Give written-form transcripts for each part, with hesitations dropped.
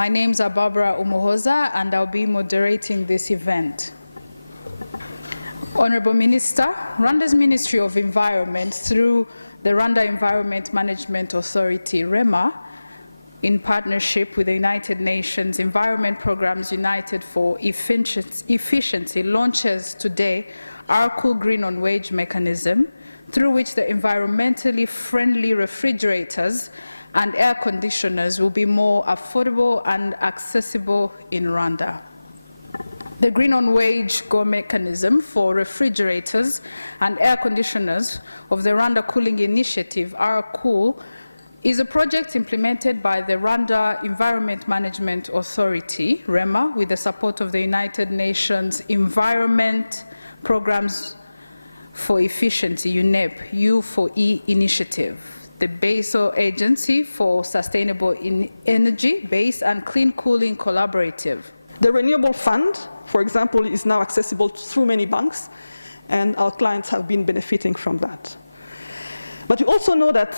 My name's Barbara Umuhoza, and I'll be moderating this event. Honorable Minister, Rwanda's Ministry of Environment, through the Rwanda Environment Management Authority, REMA, in partnership with the United Nations Environment Programs United for Efficiency, launches today our Cool Green on Wage mechanism, through which the environmentally friendly refrigerators and air conditioners will be more affordable and accessible in Rwanda. The Green on Wage Go mechanism for refrigerators and air conditioners of the Rwanda Cooling Initiative, our Cool, is a project implemented by the Rwanda Environment Management Authority, REMA, with the support of the United Nations Environment Programs for Efficiency, UNEP, U4E initiative, the Basel Agency for Sustainable Energy, Base and Clean Cooling Collaborative. The Renewable Fund, for example, is now accessible through many banks, and our clients have been benefiting from that. But you also know that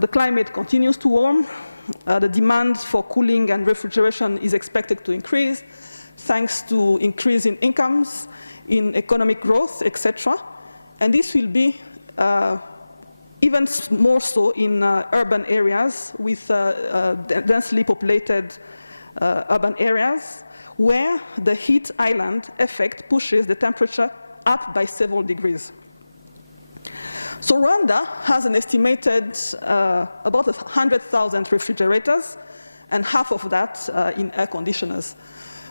the climate continues to warm. The demand for cooling and refrigeration is expected to increase thanks to increase in incomes, in economic growth, etc. And this will be even more so in urban areas with densely populated urban areas where the heat island effect pushes the temperature up by several degrees. So Rwanda has an estimated about 100,000 refrigerators, and half of that in air conditioners.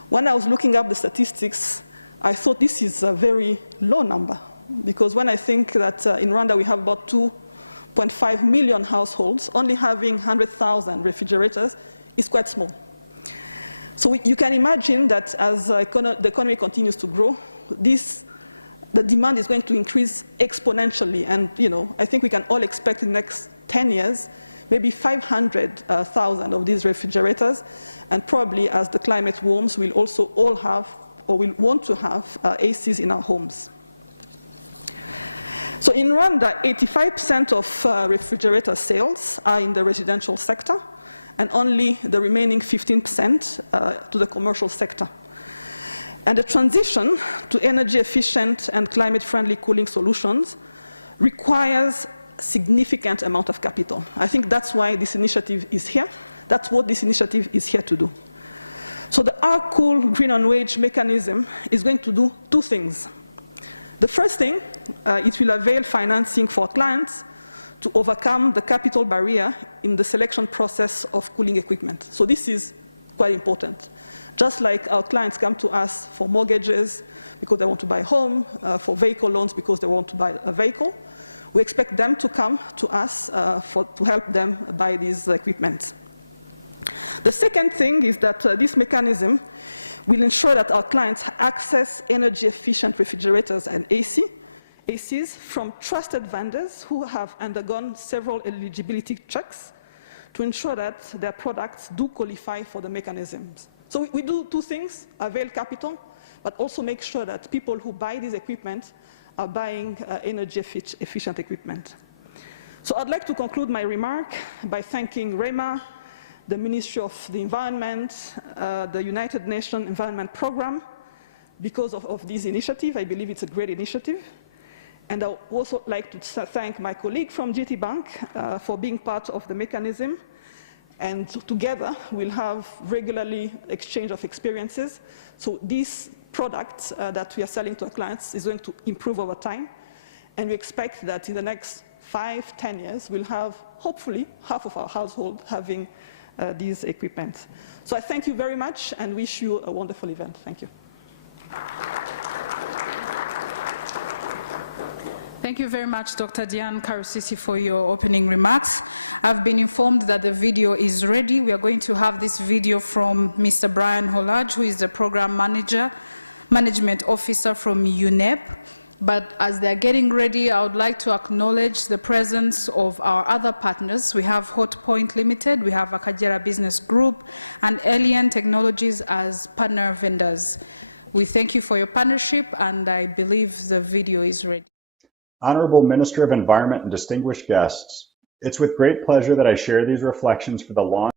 When I was looking up the statistics, I thought this is a very low number, because when I think that in Rwanda we have about 2.5 million households, only having 100,000 refrigerators is quite small. So you can imagine that as the economy continues to grow, the demand is going to increase exponentially. And I think we can all expect in the next 10 years, maybe 500,000 of these refrigerators. And probably as the climate warms, we'll also all have, or will want to have, ACs in our homes. So in Rwanda, 85% of refrigerator sales are in the residential sector, and only the remaining 15% to the commercial sector. And the transition to energy-efficient and climate-friendly cooling solutions requires a significant amount of capital. I think that's why this initiative is here. That's what this initiative is here to do. So the Our Cool Green on Wage mechanism is going to do two things. The first thing, it will avail financing for clients to overcome the capital barrier in the selection process of cooling equipment. So this is quite important. Just like our clients come to us for mortgages because they want to buy a home, for vehicle loans because they want to buy a vehicle, we expect them to come to us to help them buy these equipment. The second thing is that this mechanism will ensure that our clients access energy-efficient refrigerators and ACs from trusted vendors who have undergone several eligibility checks to ensure that their products do qualify for the mechanisms. So we do two things: avail capital, but also make sure that people who buy this equipment are buying energy-efficient equipment. So I'd like to conclude my remark by thanking REMA, the Ministry of the Environment, the United Nations Environment Program, because of this initiative. I believe it's a great initiative. And I would also like to thank my colleague from GT Bank for being part of the mechanism. And together, we'll have regularly exchange of experiences. So these products that we are selling to our clients is going to improve over time. And we expect that in the next 5-10 years, we'll have, hopefully, half of our household having these equipment. So I thank you very much and wish you a wonderful event. Thank you. Thank you very much, Dr. Diane Karusisi, for your opening remarks. I've been informed that the video is ready. We are going to have this video from Mr. Brian Holage, who is the Program Management Officer from UNEP. But as they're getting ready, I would like to acknowledge the presence of our other partners. We have Hotpoint Limited, we have Akagera Business Group, and Alien Technologies as partner vendors. We thank you for your partnership, and I believe the video is ready. Honorable Minister of Environment and distinguished guests, it's with great pleasure that I share these reflections for the launch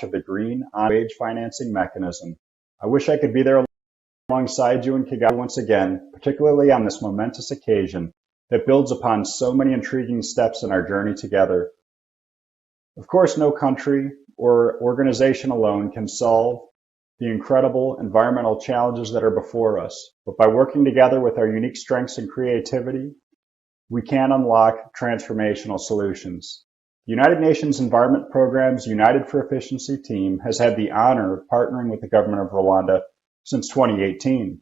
launch of the Green On-Wage Financing Mechanism. I wish I could be there alongside you in Kigali once again, particularly on this momentous occasion that builds upon so many intriguing steps in our journey together. Of course, no country or organization alone can solve the incredible environmental challenges that are before us, but by working together with our unique strengths and creativity, we can unlock transformational solutions. The United Nations Environment Programme's United for Efficiency team has had the honor of partnering with the government of Rwanda since 2018,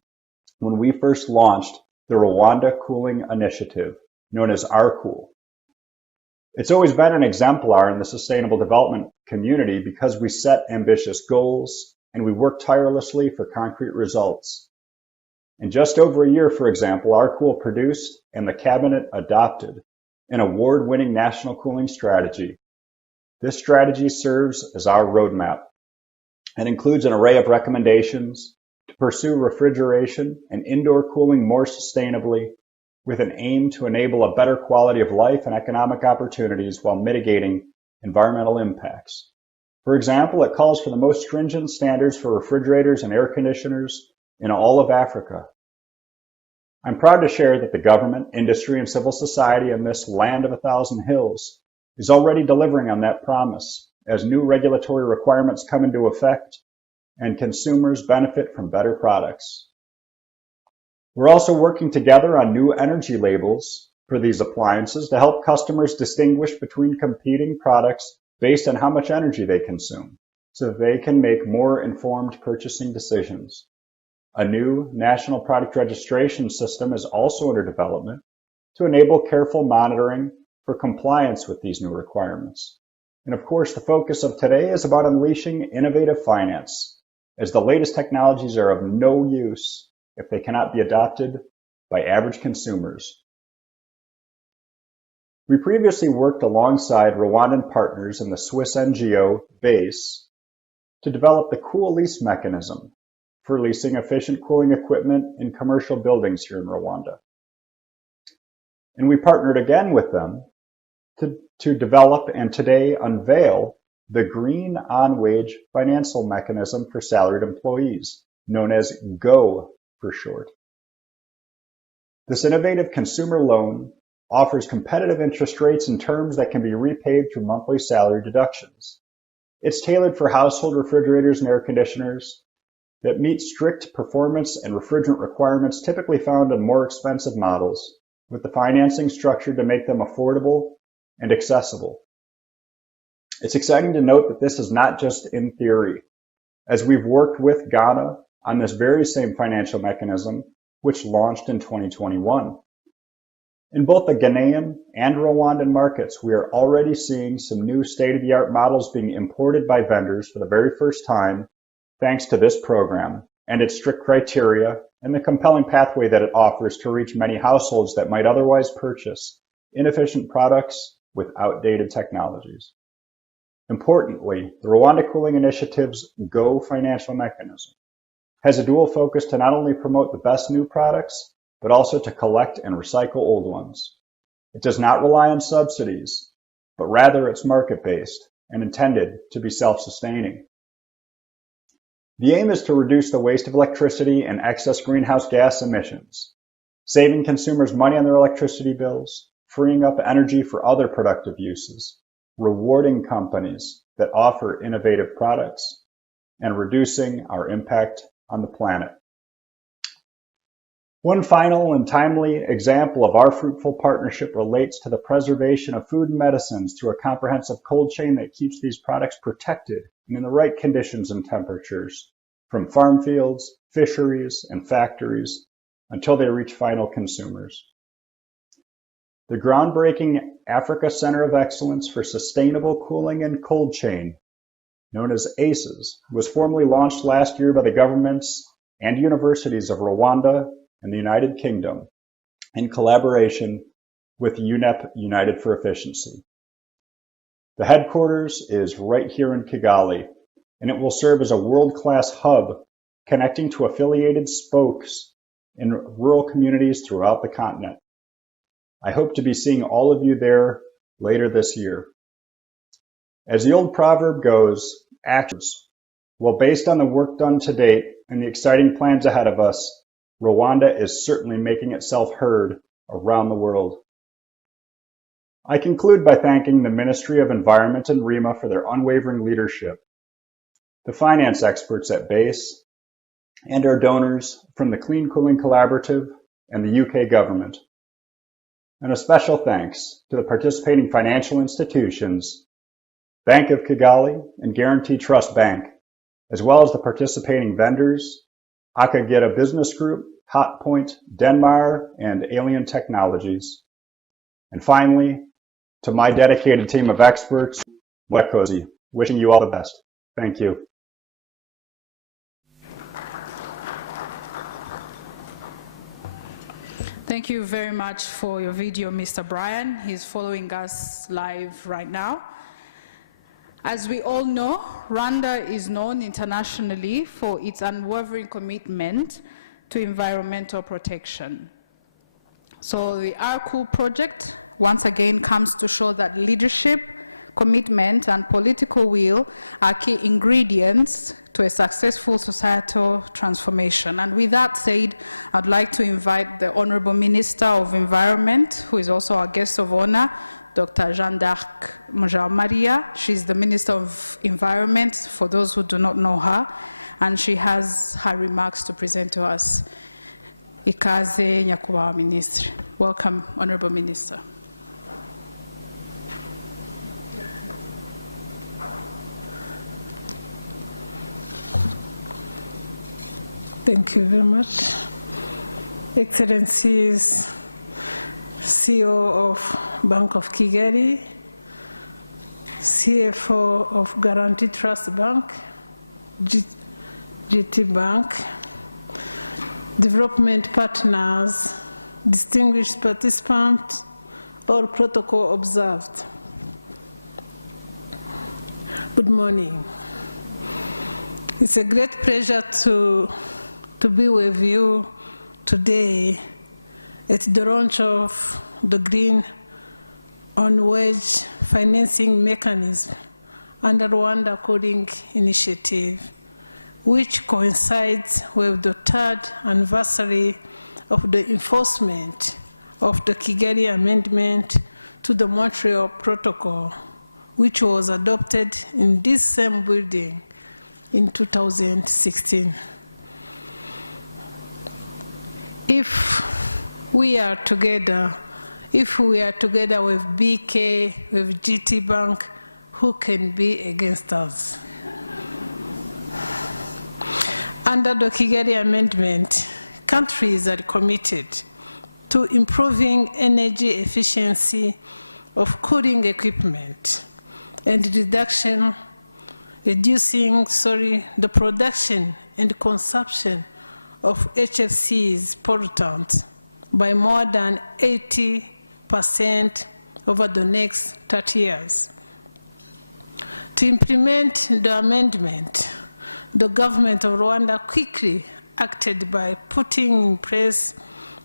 when we first launched the Rwanda Cooling Initiative, known as RCool. It's always been an exemplar in the sustainable development community because we set ambitious goals and we work tirelessly for concrete results. In just over a year, for example, RCool produced and the Cabinet adopted an award-winning national cooling strategy. This strategy serves as our roadmap and includes an array of recommendations to pursue refrigeration and indoor cooling more sustainably, with an aim to enable a better quality of life and economic opportunities while mitigating environmental impacts. For example, it calls for the most stringent standards for refrigerators and air conditioners in all of Africa. I'm proud to share that the government, industry, and civil society in this land of 1,000 hills is already delivering on that promise as new regulatory requirements come into effect and consumers benefit from better products. We're also working together on new energy labels for these appliances to help customers distinguish between competing products based on how much energy they consume, so that they can make more informed purchasing decisions. A new national product registration system is also under development to enable careful monitoring for compliance with these new requirements. And of course, the focus of today is about unleashing innovative finance, as the latest technologies are of no use if they cannot be adopted by average consumers. We previously worked alongside Rwandan partners in the Swiss NGO BASE to develop the Cool Lease mechanism for leasing efficient cooling equipment in commercial buildings here in Rwanda. And we partnered again with them to develop and today unveil the Green On-Wage Financial Mechanism for salaried employees, known as GO for short. This innovative consumer loan offers competitive interest rates and terms that can be repaid through monthly salary deductions. It's tailored for household refrigerators and air conditioners that meet strict performance and refrigerant requirements typically found in more expensive models, with the financing structured to make them affordable and accessible. It's exciting to note that this is not just in theory, as we've worked with Ghana on this very same financial mechanism, which launched in 2021. In both the Ghanaian and Rwandan markets, we are already seeing some new state-of-the-art models being imported by vendors for the very first time, thanks to this program and its strict criteria and the compelling pathway that it offers to reach many households that might otherwise purchase inefficient products with outdated technologies. Importantly, the Rwanda Cooling Initiative's GO financial mechanism has a dual focus to not only promote the best new products, but also to collect and recycle old ones. It does not rely on subsidies, but rather it's market-based and intended to be self-sustaining. The aim is to reduce the waste of electricity and excess greenhouse gas emissions, saving consumers money on their electricity bills, freeing up energy for other productive uses, rewarding companies that offer innovative products, and reducing our impact on the planet. One final and timely example of our fruitful partnership relates to the preservation of food and medicines through a comprehensive cold chain that keeps these products protected and in the right conditions and temperatures, from farm fields, fisheries, and factories until they reach final consumers. The groundbreaking Africa Center of Excellence for Sustainable Cooling and Cold Chain, known as ACES, was formally launched last year by the governments and universities of Rwanda and the United Kingdom in collaboration with UNEP, United for Efficiency. The headquarters is right here in Kigali, and it will serve as a world-class hub connecting to affiliated spokes in rural communities throughout the continent. I hope to be seeing all of you there later this year. As the old proverb goes, actions. Well, based on the work done to date and the exciting plans ahead of us, Rwanda is certainly making itself heard around the world. I conclude by thanking the Ministry of Environment and REMA for their unwavering leadership, the finance experts at BASE, and our donors from the Clean Cooling Collaborative and the UK government. And a special thanks to the participating financial institutions, Bank of Kigali and Guarantee Trust Bank, as well as the participating vendors, Akagera Business Group, Hotpoint, Denmark, and Alien Technologies. And finally, to my dedicated team of experts, Wekozi, wishing you all the best. Thank you. Thank you very much for your video, Mr. Brian. He's following us live right now. As we all know, Rwanda is known internationally for its unwavering commitment to environmental protection. So the Cool project once again comes to show that leadership, commitment, and political will are key ingredients to a successful societal transformation. And with that said, I'd like to invite the Honorable Minister of Environment, who is also our guest of honor, Dr. Jeanne d'Arc Maria. She's the Minister of Environment, for those who do not know her, and she has her remarks to present to us. Ikaze Nyakubahwa Ministre. Welcome, Honorable Minister. Thank you very much. Excellencies, CEO of Bank of Kigali, CFO of Guarantee Trust Bank, GT Bank, development partners, distinguished participants, all protocol observed. Good morning. It's a great pleasure to be with you today at the launch of the Green On-Wage Financing Mechanism under Rwanda Coding Initiative, which coincides with the 3rd anniversary of the enforcement of the Kigali Amendment to the Montreal Protocol, which was adopted in this same building in 2016. If we are together with BK, with GT Bank, who can be against us? Under the Kigali Amendment, countries are committed to improving energy efficiency of cooling equipment and reducing the production and consumption of HFCs pollutants by more than 80% over the next 30 years. To implement the amendment, the government of Rwanda quickly acted by putting in place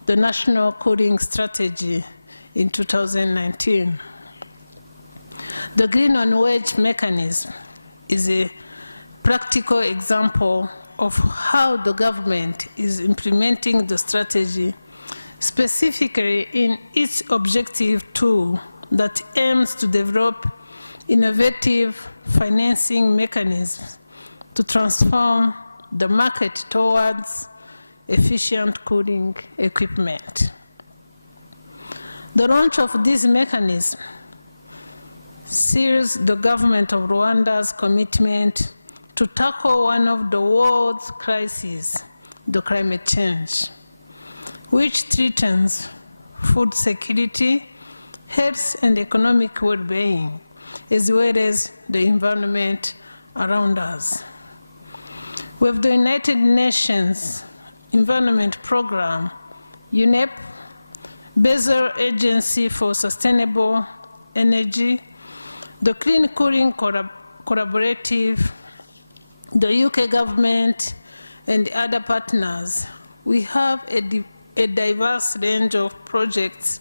the National Cooling Strategy in 2019. The Green On-Wage mechanism is a practical example of how the government is implementing the strategy, specifically in its objective 2 that aims to develop innovative financing mechanisms to transform the market towards efficient cooling equipment. The launch of this mechanism seals the government of Rwanda's commitment to tackle one of the world's crises, the climate change, which threatens food security, health and economic well-being, as well as the environment around us. With the United Nations Environment Program, UNEP, Basel Agency for Sustainable Energy, the Clean Cooling Collaborative, the UK government, and other partners, we have a diverse range of projects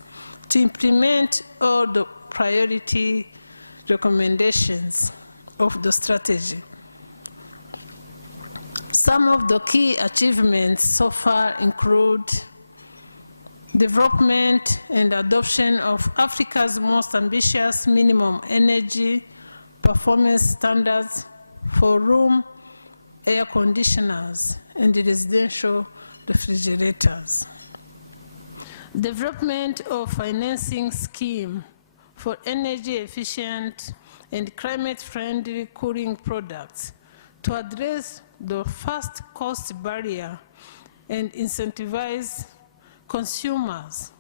to implement all the priority recommendations of the strategy. Some of the key achievements so far include development and adoption of Africa's most ambitious minimum energy performance standards for room air conditioners and residential refrigerators. Development of financing scheme for energy efficient and climate-friendly cooling products to address the first cost barrier and incentivize consumers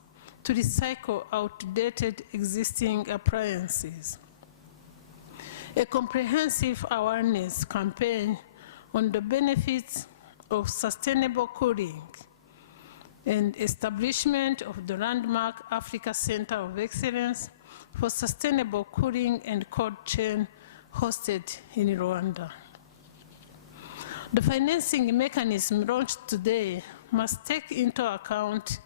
to recycle outdated existing appliances. A comprehensive awareness campaign on the benefits of sustainable cooling and establishment of the landmark Africa Center of Excellence for Sustainable Cooling and Cold Chain hosted in Rwanda. The financing mechanism launched today must take into account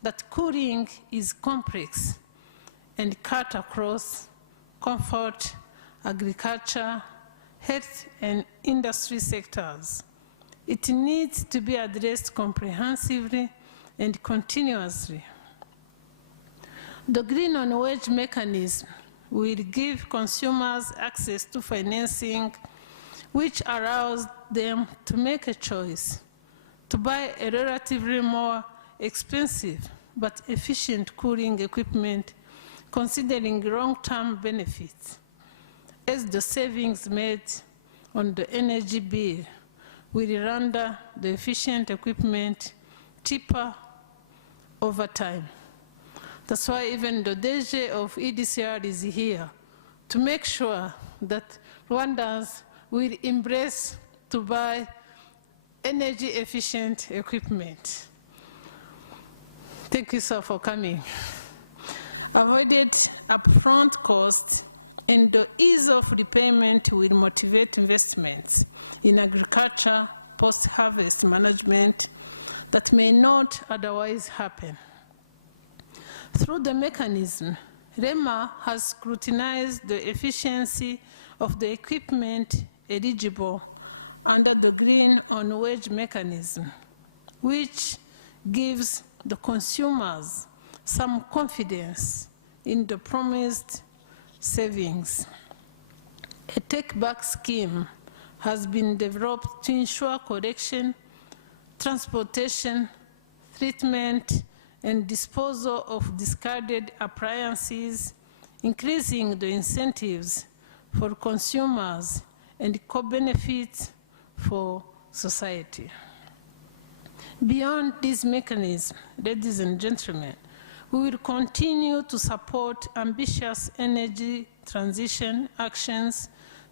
that cooling is complex and cut across comfort, agriculture, health, and industry sectors. It needs to be addressed comprehensively and continuously. The green on wage mechanism will give consumers access to financing which allows them to make a choice to buy a relatively more expensive but efficient cooling equipment considering long-term benefits, as the savings made on the energy bill will render the efficient equipment cheaper over time. That's why even the DG of EDCR is here to make sure that Rwandans will embrace to buy energy efficient equipment. Thank you, sir, for coming. Avoided upfront costs and the ease of repayment will motivate investments in agriculture, post-harvest management that may not otherwise happen. Through the mechanism, REMA has scrutinized the efficiency of the equipment eligible under the green on wage mechanism, which gives the consumers some confidence in the promised savings. A take-back scheme has been developed to ensure collection, transportation, treatment, and disposal of discarded appliances, increasing the incentives for consumers and co-benefits for society. Beyond this mechanism, ladies and gentlemen, we will continue to support ambitious energy transition actions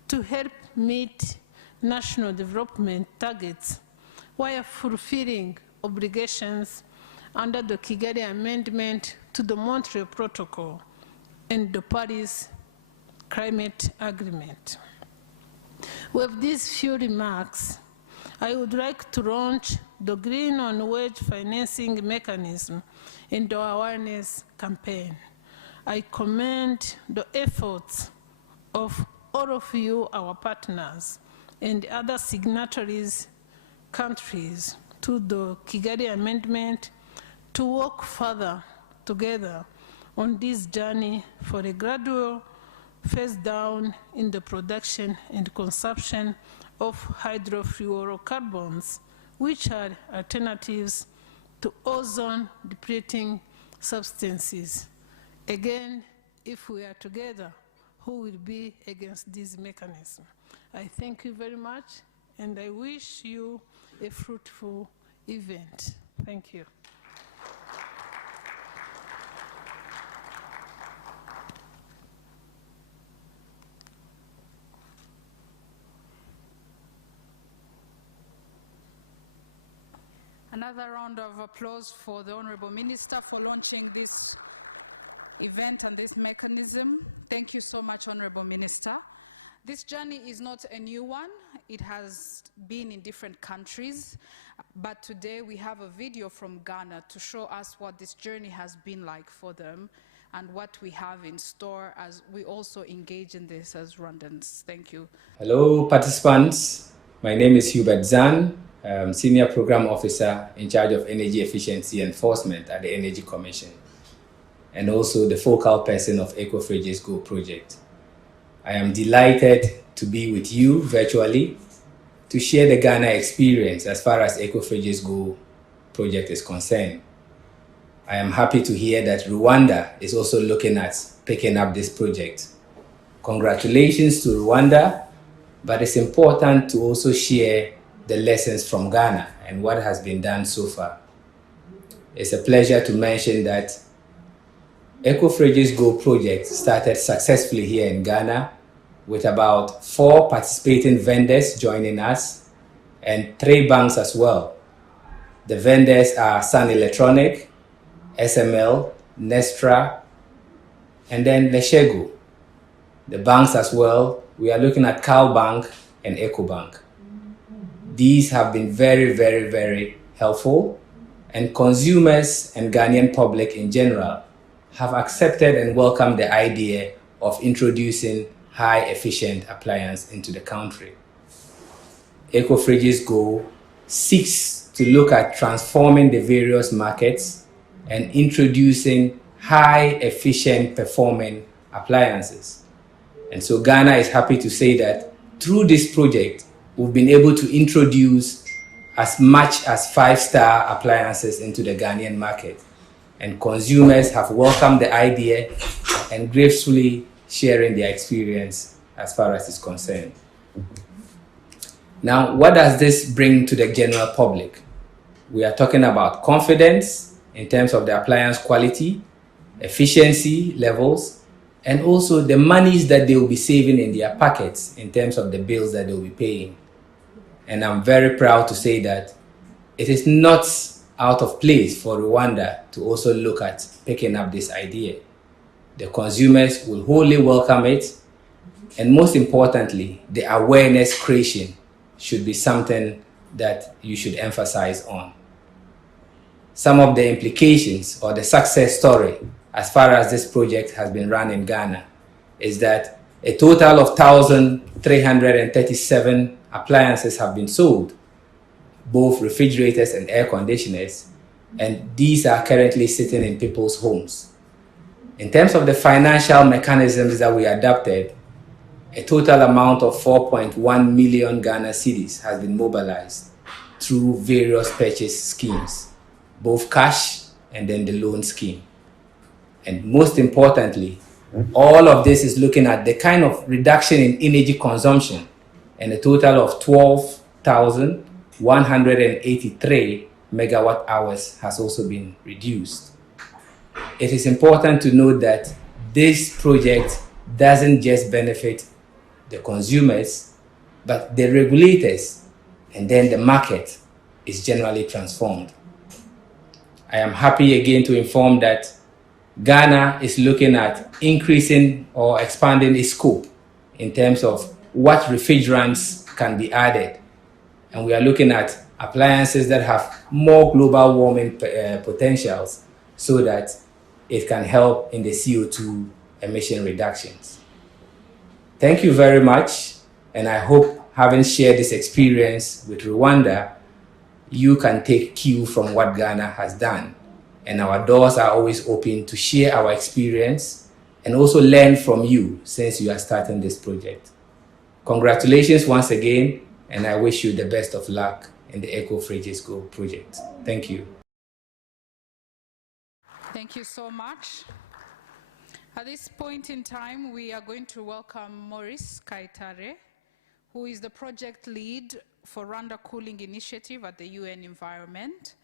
to help meet national development targets while fulfilling obligations under the Kigali Amendment to the Montreal Protocol and the Paris Climate Agreement. With these few remarks, I would like to launch the Green on Wage financing mechanism and the awareness campaign. I commend the efforts of all of you, our partners, and other signatories countries to the Kigali Amendment to work further together on this journey for a gradual phase down in the production and consumption of hydrofluorocarbons, which are alternatives to ozone-depleting substances. Again, if we are together, who will be against this mechanism? I thank you very much, and I wish you a fruitful event. Thank you. Another round of applause for the Honorable Minister for launching this event and this mechanism. Thank you so much, Honorable Minister. This journey is not a new one. It has been in different countries, but today we have a video from Ghana to show us what this journey has been like for them and what we have in store as we also engage in this as Rwandans. Thank you. Hello, participants. My name is Hubert Zan, Senior Program Officer in charge of Energy Efficiency Enforcement at the Energy Commission, and also the focal person of Ecofridges Go project. I am delighted to be with you virtually to share the Ghana experience as far as Ecofridges Go project is concerned. I am happy to hear that Rwanda is also looking at picking up this project. Congratulations to Rwanda, but it's important to also share the lessons from Ghana and what has been done so far. It's a pleasure to mention that Ecofridges Go project started successfully here in Ghana with about 4 participating vendors joining us and 3 banks as well. The vendors are Sun Electronic, SML, Nestra, and then Leshego. The banks as well, we are looking at Cal Bank and EcoBank. These have been very, very, very helpful, and consumers and Ghanaian public in general have accepted and welcomed the idea of introducing high efficient appliance into the country. Ecofridges Go seeks to look at transforming the various markets and introducing high efficient performing appliances. And so Ghana is happy to say that through this project, we've been able to introduce as much as 5-star appliances into the Ghanaian market. And consumers have welcomed the idea and gracefully sharing their experience as far as it's concerned. Now, what does this bring to the general public? We are talking about confidence in terms of the appliance quality, efficiency levels, and also the monies that they will be saving in their pockets in terms of the bills that they will be paying. And I'm very proud to say that it is not out of place for Rwanda to also look at picking up this idea. The consumers will wholly welcome it, and most importantly, the awareness creation should be something that you should emphasize on. Some of the implications or the success story as far as this project has been run in Ghana is that a total of 1,337 appliances have been sold, both refrigerators and air conditioners, and these are currently sitting in people's homes. In terms of the financial mechanisms that we adopted, a total amount of 4.1 million Ghana cedis has been mobilized through various purchase schemes, both cash and then the loan scheme. And most importantly, all of this is looking at the kind of reduction in energy consumption, and a total of 12,183 megawatt hours has also been reduced. It is important to note that this project doesn't just benefit the consumers, but the regulators, and then the market is generally transformed. I am happy again to inform that Ghana is looking at increasing or expanding its scope in terms of what refrigerants can be added. And we are looking at appliances that have more global warming potentials so that it can help in the CO2 emission reductions. Thank you very much, and I hope, having shared this experience with Rwanda, you can take cue from what Ghana has done. And our doors are always open to share our experience and also learn from you since you are starting this project. Congratulations once again, and I wish you the best of luck in the Ecofridges Go project. Thank you. Thank you so much. At this point in time, we are going to welcome Maurice Kaitare, who is the project lead for Rwanda Cooling Initiative at the UN Environment.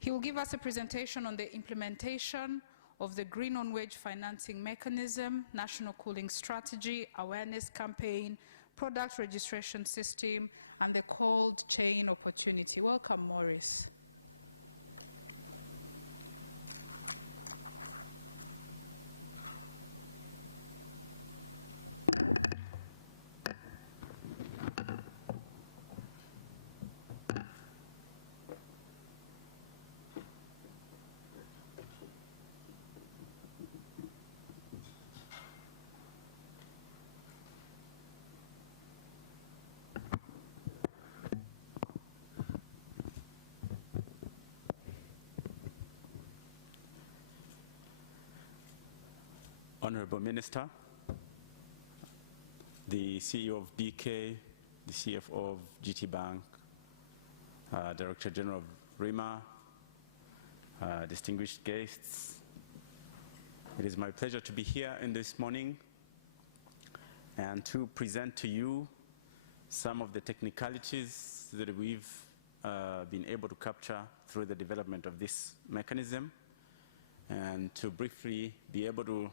He will give us a presentation on the implementation of the Green on-Wage Financing Mechanism, National Cooling Strategy, Awareness Campaign, Product Registration System, and the Cold Chain Opportunity. Welcome, Maurice. Honorable Minister, the CEO of BK, the CFO of GT Bank, Director General of RIMA, distinguished guests. It is my pleasure to be here in this morning and to present to you some of the technicalities that we've been able to capture through the development of this mechanism, and to briefly be able to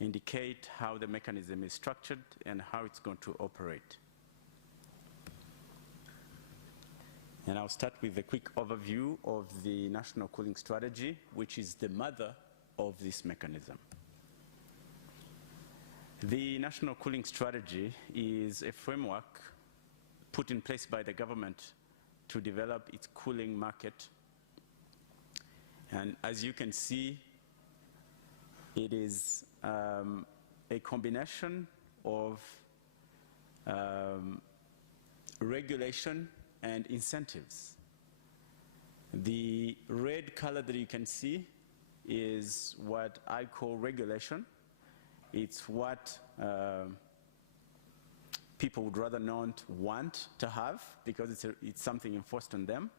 indicate how the mechanism is structured and how it's going to operate. And I'll start with a quick overview of the National Cooling Strategy, which is the mother of this mechanism. The National Cooling Strategy is a framework put in place by the government to develop its cooling market. And as you can see, it is a combination of regulation and incentives. The red color that you can see is what I call regulation. It's what people would rather not want to have because it's something enforced on them.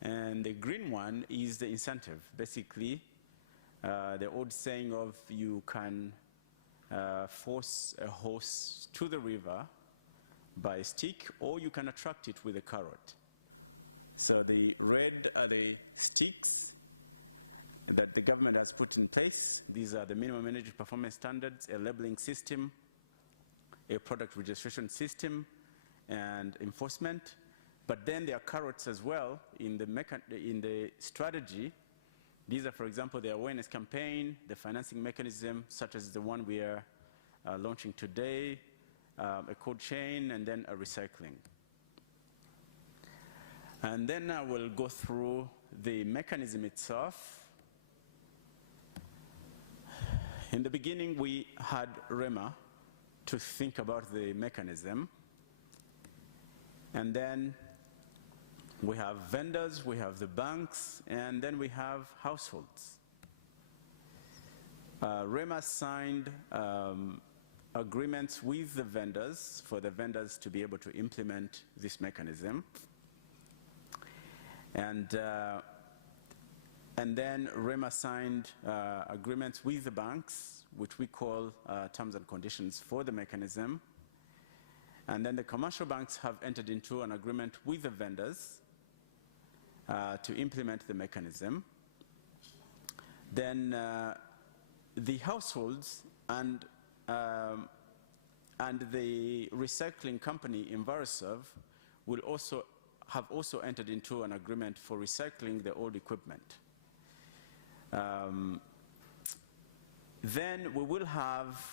And the green one is the incentive. Basically, the old saying of you can force a horse to the river by a stick, or you can attract it with a carrot. So the red are the sticks that the government has put in place. These are the minimum energy performance standards, a labeling system, a product registration system, and enforcement. But then there are carrots as well in the strategy. These are, for example, the awareness campaign, the financing mechanism, such as the one we are launching today, a cold chain, and then a recycling. And then I will go through the mechanism itself. In the beginning, we had REMA to think about the mechanism. And then we have vendors, we have the banks, and then we have households. REMA signed agreements with the vendors for the vendors to be able to implement this mechanism. And then REMA signed agreements with the banks, which we call terms and conditions for the mechanism. And then the commercial banks have entered into an agreement with the vendors to implement the mechanism. Then the households and the recycling company Enviroserve will have also entered into an agreement for recycling the old equipment. Then we will have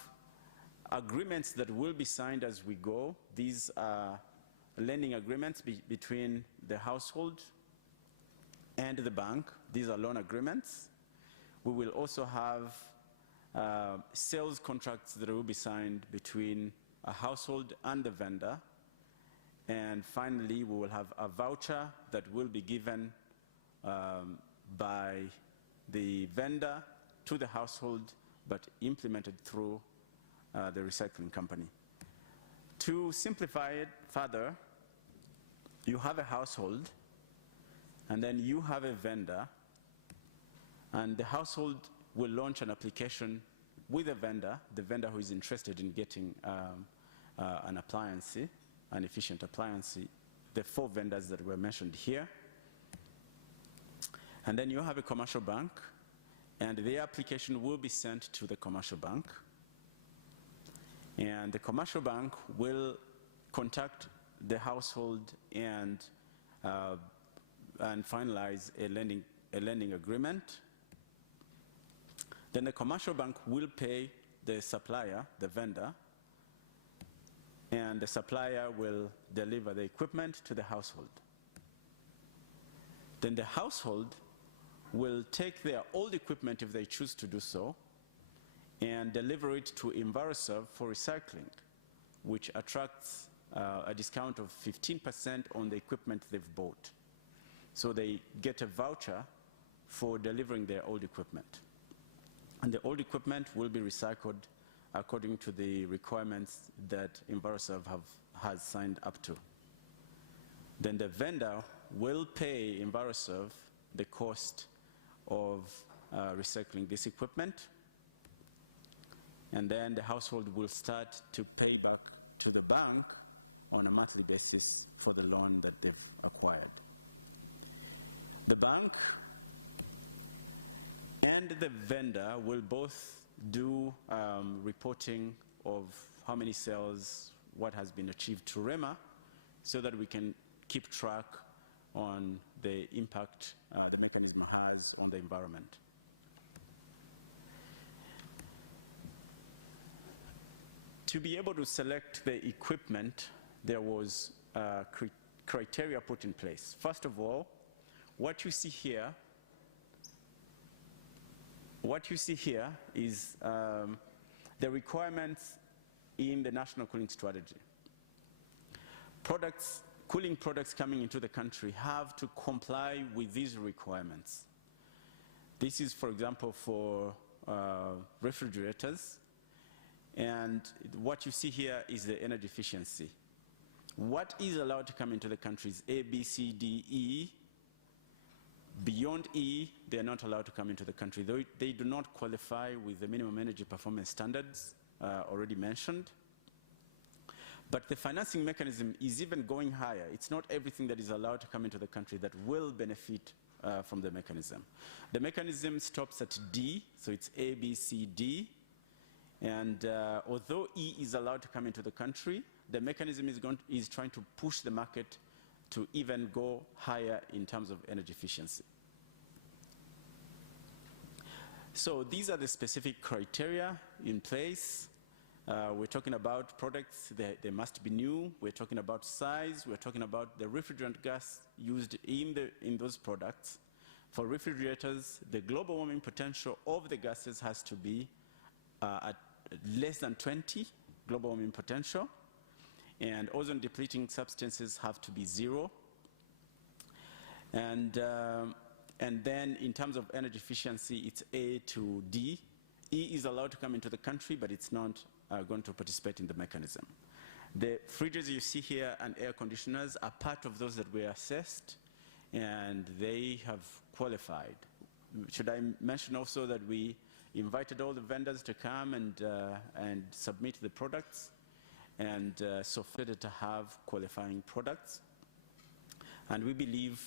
agreements that will be signed as we go. These are lending agreements between the household and the bank. These are loan agreements. We will also have sales contracts that will be signed between a household and the vendor. And finally, we will have a voucher that will be given by the vendor to the household, but implemented through the recycling company. To simplify it further, you have a household, and then you have a vendor, and the household will launch an application with the vendor who is interested in getting an appliance, an efficient appliance, the 4 vendors that were mentioned here. And then you have a commercial bank, and the application will be sent to the commercial bank. And the commercial bank will contact the household and finalize a lending agreement. Then the commercial bank will pay the supplier, the vendor, and the supplier will deliver the equipment to the household. Then the household will take their old equipment, if they choose to do so, and deliver it to Enviroserve for recycling, which attracts a discount of 15% on the equipment they've bought. So they get a voucher for delivering their old equipment. And the old equipment will be recycled according to the requirements that EnviroServe has signed up to. Then the vendor will pay EnviroServe the cost of recycling this equipment, and then the household will start to pay back to the bank on a monthly basis for the loan that they've acquired. The bank and the vendor will both do reporting of how many sales, what has been achieved to REMA, so that we can keep track on the impact the mechanism has on the environment. To be able to select the equipment, there was criteria put in place. First of all, what you see here is the requirements in the national cooling strategy. Cooling products coming into the country have to comply with these requirements. This is, for example, for refrigerators, and what you see here is the energy efficiency. What is allowed to come into the country is A, B, C, D, E. Beyond E, they are not allowed to come into the country. They do not qualify with the minimum energy performance standards already mentioned. But the financing mechanism is even going higher. It's not everything that is allowed to come into the country that will benefit from the mechanism. The mechanism stops at D, so it's A, B, C, D. And although E is allowed to come into the country, the mechanism is trying to push the market to even go higher in terms of energy efficiency. So these are the specific criteria in place. We're talking about products, they must be new. We're talking about size. We're talking about the refrigerant gas used in those products. For refrigerators, the global warming potential of the gases has to be at less than 20 global warming potential, and ozone depleting substances have to be 0. And then in terms of energy efficiency, it's A to D. E is allowed to come into the country, but it's not going to participate in the mechanism. The fridges you see here and air conditioners are part of those that were assessed, and they have qualified. Should I mention also that we invited all the vendors to come and submit the products, and so fitted to have qualifying products. And we believe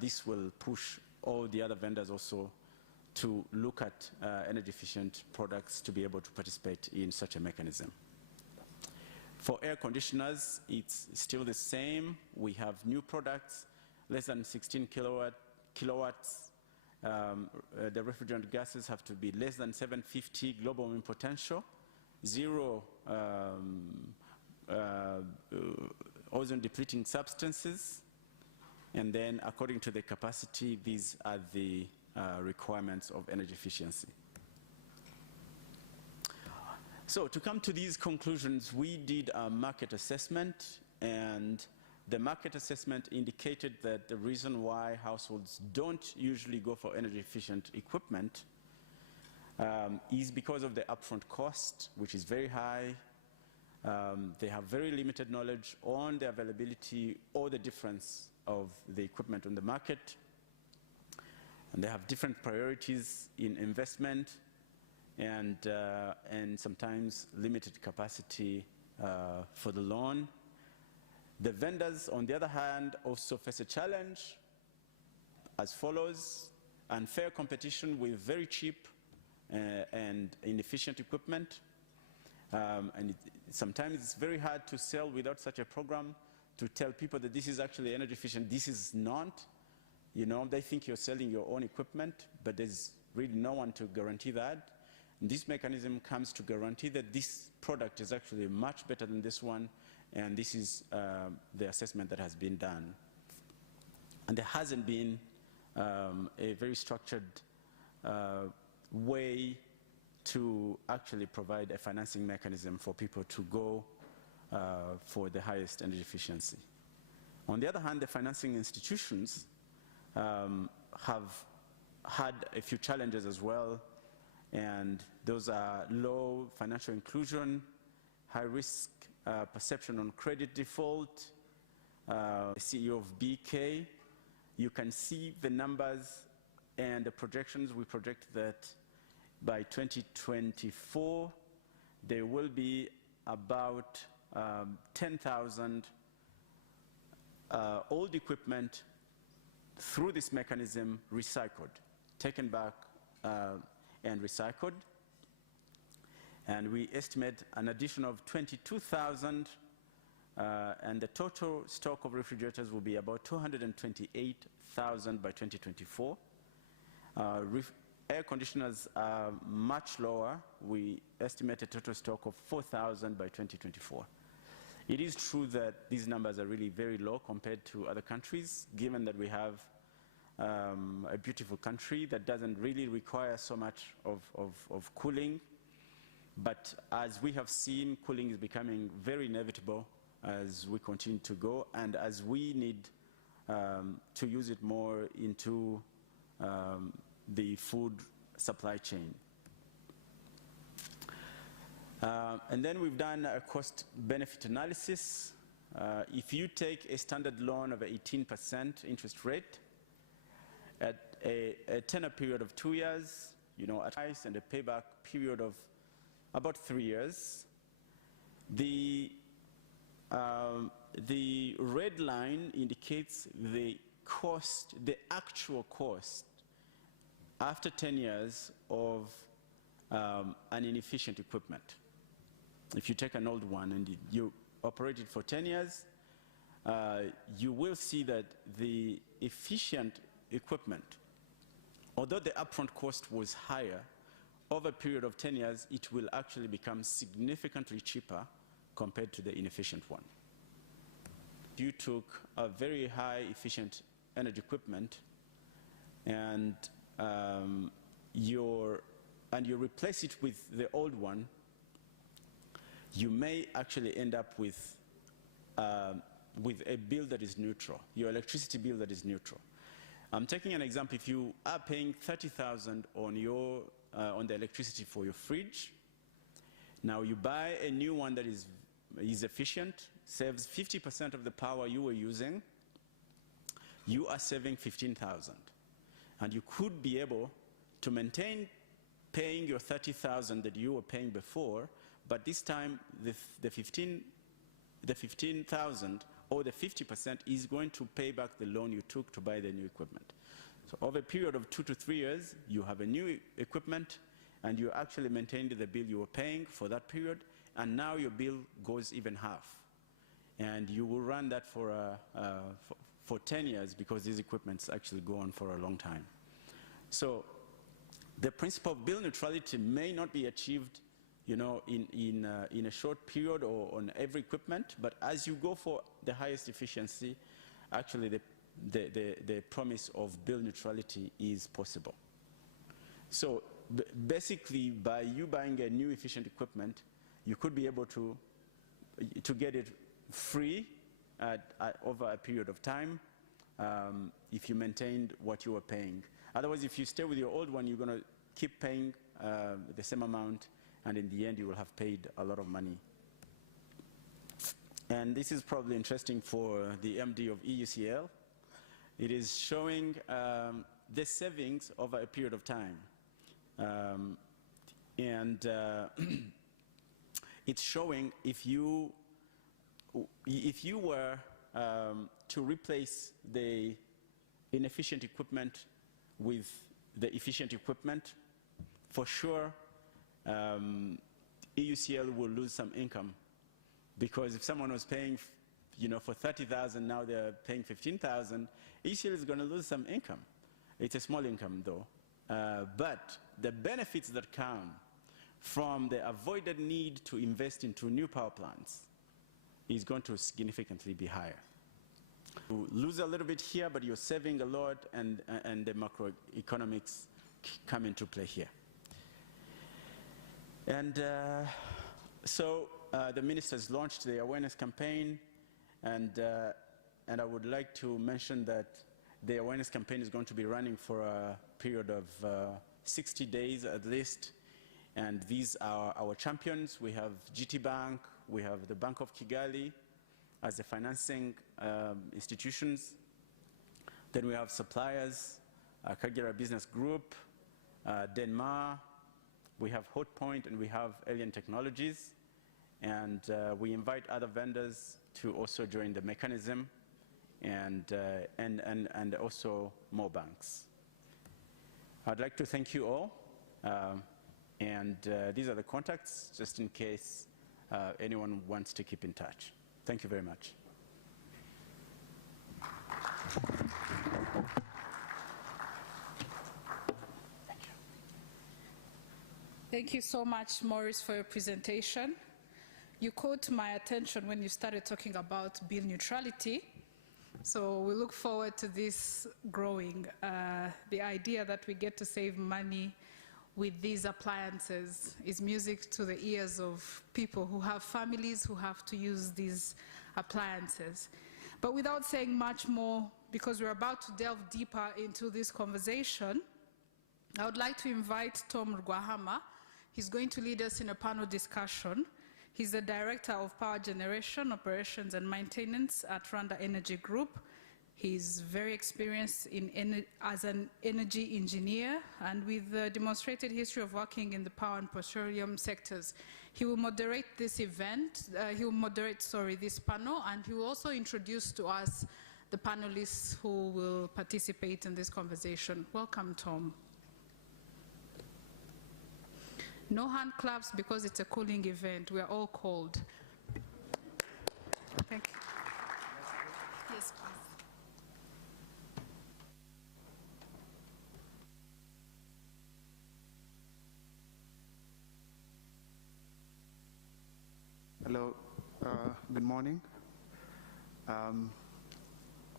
this will push all the other vendors also to look at energy efficient products to be able to participate in such a mechanism. For air conditioners, it's still the same. We have new products, less than 16 kilowatts. The refrigerant gases have to be less than 750 global warming potential, 0 ozone depleting substances, and then according to the capacity, these are the requirements of energy efficiency. So to come to these conclusions, we did a market assessment, and the market assessment indicated that the reason why households don't usually go for energy efficient equipment is because of the upfront cost, which is very high. They have very limited knowledge on the availability or the difference of the equipment on the market. And they have different priorities in investment, and sometimes limited capacity for the loan. The vendors, on the other hand, also face a challenge as follows: unfair competition with very cheap and inefficient equipment. And sometimes it's very hard to sell without such a program, to tell people that this is actually energy efficient. This is not. You know, they think you're selling your own equipment, but there's really no one to guarantee that. And this mechanism comes to guarantee that this product is actually much better than this one, and this is the assessment that has been done. And there hasn't been a very structured way to actually provide a financing mechanism for people to go for the highest energy efficiency. On the other hand, the financing institutions have had a few challenges as well And those are low financial inclusion, high risk perception on credit default, the CEO of BK. You can see the numbers and the projections. We project that by 2024, there will be about 10,000 old equipment through this mechanism recycled, taken back and recycled. And we estimate an addition of 22,000, and the total stock of refrigerators will be about 228,000 by 2024. Air conditioners are much lower. We estimate a total stock of 4,000 by 2024. It is true that these numbers are really very low compared to other countries, given that we have a beautiful country that doesn't really require so much of cooling. But as we have seen, cooling is becoming very inevitable as we continue to go, and as we need to use it more into the food supply chain. And then we've done a cost-benefit analysis. If you take a standard loan of 18% interest rate at a tenor period of 2 years, you know, at price, and a payback period of about 3 years, the red line indicates the cost, the actual cost after 10 years of an inefficient equipment. If you take an old one and you operate it for 10 years, you will see that the efficient equipment, although the upfront cost was higher, over a period of 10 years, it will actually become significantly cheaper compared to the inefficient one. You took a very high efficient energy equipment and you replace it with the old one, you may actually end up with a bill that is neutral, your electricity bill that is neutral. I'm taking an example. If you are paying 30,000 on the electricity for your fridge, now you buy a new one that is efficient, saves 50% of the power you were using, you are saving 15,000. And you could be able to maintain paying your 30,000 that you were paying before, but this time the 15,000 or the 50% is going to pay back the loan you took to buy the new equipment. So over a period of 2 to 3 years, you have a new equipment and you actually maintained the bill you were paying for that period, and now your bill goes even half. And you will run that for 10 years because these equipments actually go on for a long time. So the principle of bill neutrality may not be achieved, you know, in a short period or on every equipment, but as you go for the highest efficiency, actually the promise of bill neutrality is possible. So basically, by you buying a new efficient equipment, you could be able to get it free over a period of time if you maintained what you were paying. Otherwise, if you stay with your old one, you're going to keep paying the same amount, and in the end, you will have paid a lot of money. And this is probably interesting for the MD of EUCL. It is showing the savings over a period of time. It's showing if you were to replace the inefficient equipment with the efficient equipment, for sure EUCL will lose some income, because if someone was paying, you know, for 30,000, now they're paying 15,000, EUCL is going to lose some income. It's a small income though, but the benefits that come from the avoided need to invest into new power plants is going to significantly be higher. You lose a little bit here, but you're saving a lot, and the macroeconomics come into play here. And so the ministers launched the awareness campaign, and I would like to mention that the awareness campaign is going to be running for a period of 60 days at least. And these are our champions. We have GT Bank, we have the Bank of Kigali as the financing institutions. Then we have suppliers, Kagera Business Group, Denmark, we have Hotpoint, and we have Alien Technologies. And we invite other vendors to also join the mechanism, and also more banks. I'd like to thank you all. These are the contacts, just in case anyone wants to keep in touch. Thank you very much. Thank you. Thank you so much, Maurice, for your presentation. You caught my attention when you started talking about bill neutrality. So we look forward to this growing. The idea that we get to save money with these appliances is music to the ears of people who have families who have to use these appliances. But without saying much more, because we're about to delve deeper into this conversation, I would like to invite Tom Rwahama. He's going to lead us in a panel discussion. He's the Director of Power Generation, Operations and Maintenance at Rwanda Energy Group. He's very experienced as an energy engineer and with a demonstrated history of working in the power and petroleum sectors. He will moderate this event, this panel, and he will also introduce to us the panelists who will participate in this conversation. Welcome, Tom. No hand claps because it's a cooling event. We are all cold. Thank you. Yes, please. Hello, good morning.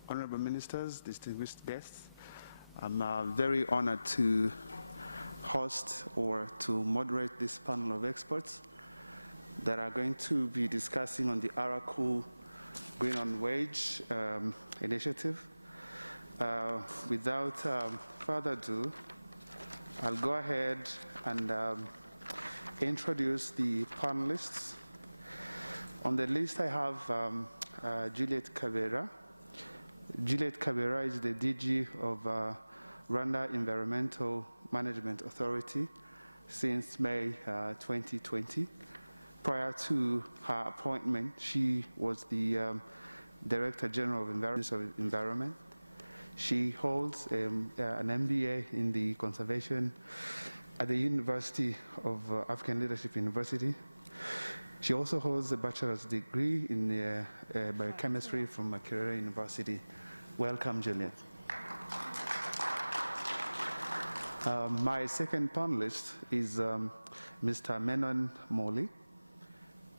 Honorable Ministers, distinguished guests, I'm very honored to host or to moderate this panel of experts that are going to be discussing on the Araku Green on Wage initiative. Without further ado, I'll go ahead and introduce the panelists. On the list I have Juliet Kabera. Juliet Kabera is the DG of Rwanda Environmental Management Authority since May 2020. Prior to her appointment, she was the Director General of Environment. She holds an MBA in the conservation at the University of African Leadership University. She also holds a bachelor's degree in biochemistry from Makerere University. Welcome, Juliet. My second panelist is Mr. Menon Moli.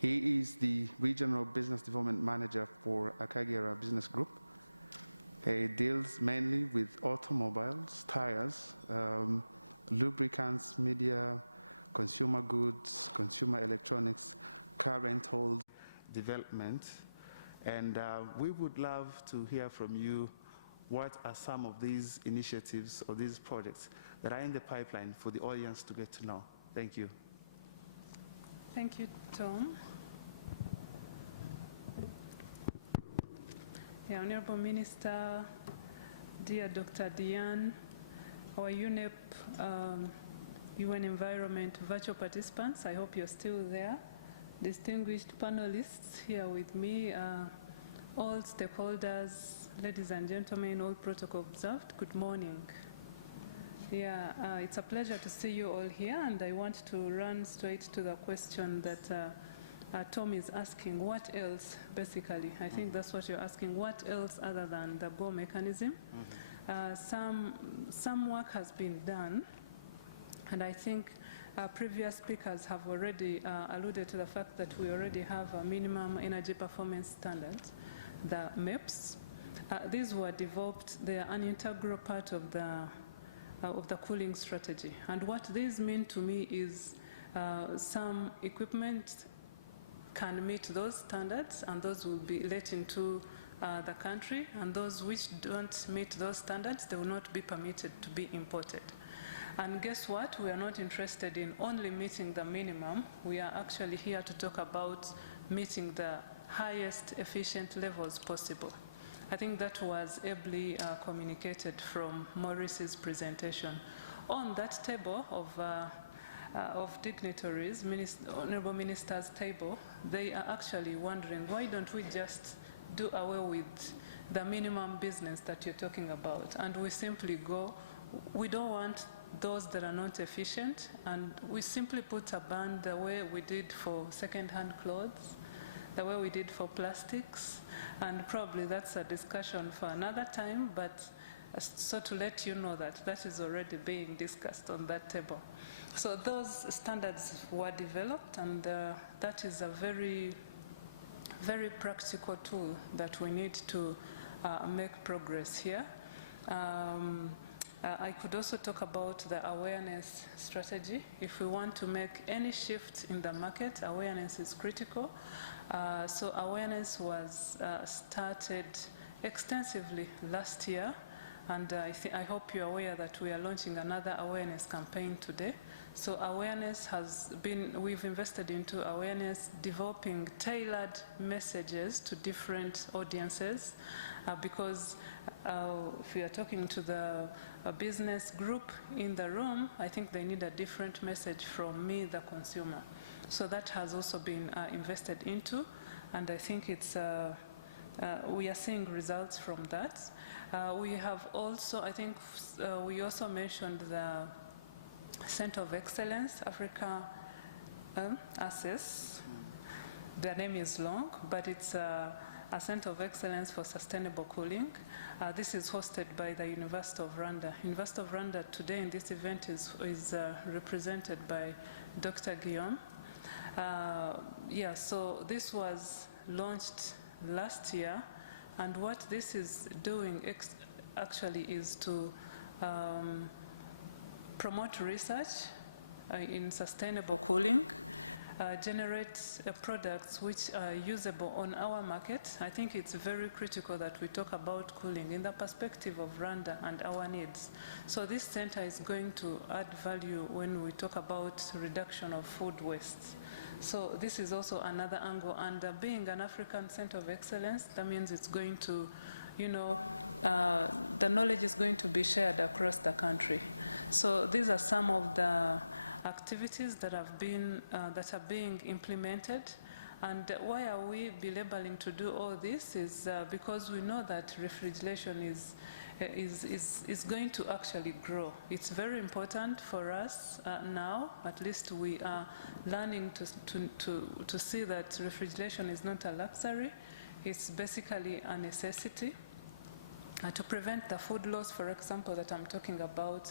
He is the Regional Business Development Manager for Kagera Business Group. He deals mainly with automobiles, tires, lubricants, media, consumer goods, consumer electronics, car rentals, development. And we would love to hear from you what are some of these initiatives or these projects that are in the pipeline for the audience to get to know. Thank you. Thank you, Tom. Yeah, Honorable Minister, dear Dr. Diane, our UNEP UN Environment virtual participants, I hope you're still there. Distinguished panelists here with me, all stakeholders, ladies and gentlemen, all protocol observed, good morning. Yeah, it's a pleasure to see you all here, and I want to run straight to the question that Tom is asking. What else, basically? I think that's what you're asking. What else other than the GO mechanism? Some work has been done, and I think previous speakers have already alluded to the fact that we already have a minimum energy performance standard, the MEPS. These were developed, they are an integral part of the cooling strategy. And what these mean to me is some equipment can meet those standards, and those will be let into the country, and those which don't meet those standards, they will not be permitted to be imported. And guess what? We are not interested in only meeting the minimum. We are actually here to talk about meeting the highest efficient levels possible. I think that was ably communicated from Maurice's presentation. On that table of dignitaries, Honorable Minister's table, they are actually wondering, why don't we just do away with the minimum business that you're talking about? And we simply go, we don't want those that are not efficient, and we simply put a ban the way we did for second-hand clothes, the way we did for plastics, and probably that's a discussion for another time, but so to let you know that that is already being discussed on that table. So those standards were developed, and that is a very, very practical tool that we need to make progress here. I could also talk about the awareness strategy. If we want to make any shift in the market, awareness is critical. So awareness was started extensively last year, and I hope you're aware that we are launching another awareness campaign today. So awareness has been, we've invested into awareness, developing tailored messages to different audiences, because if we are talking to the business group in the room, I think they need a different message from me, the consumer. So that has also been invested into, and I think it's, we are seeing results from that. We have also, I think we also mentioned the Center of Excellence, Africa Access. The name is long, but it's a Center of Excellence for Sustainable Cooling. This is hosted by the University of Rwanda. University of Rwanda today in this event is represented by Dr. Guillaume. Yeah, so this was launched last year, and what this is doing actually is to promote research in sustainable cooling, generate products which are usable on our market. I think it's very critical that we talk about cooling in the perspective of Rwanda and our needs. So this center is going to add value when we talk about reduction of food waste. So this is also another angle, and being an African Center of Excellence, that means it's going to, you know, the knowledge is going to be shared across the country. So these are some of the activities that have been that are being implemented. And why are we belaboring to do all this is because we know that refrigeration is going to actually grow. It's very important for us now. At least we are learning to see that refrigeration is not a luxury. It's basically a necessity. To prevent the food loss, for example, that I'm talking about,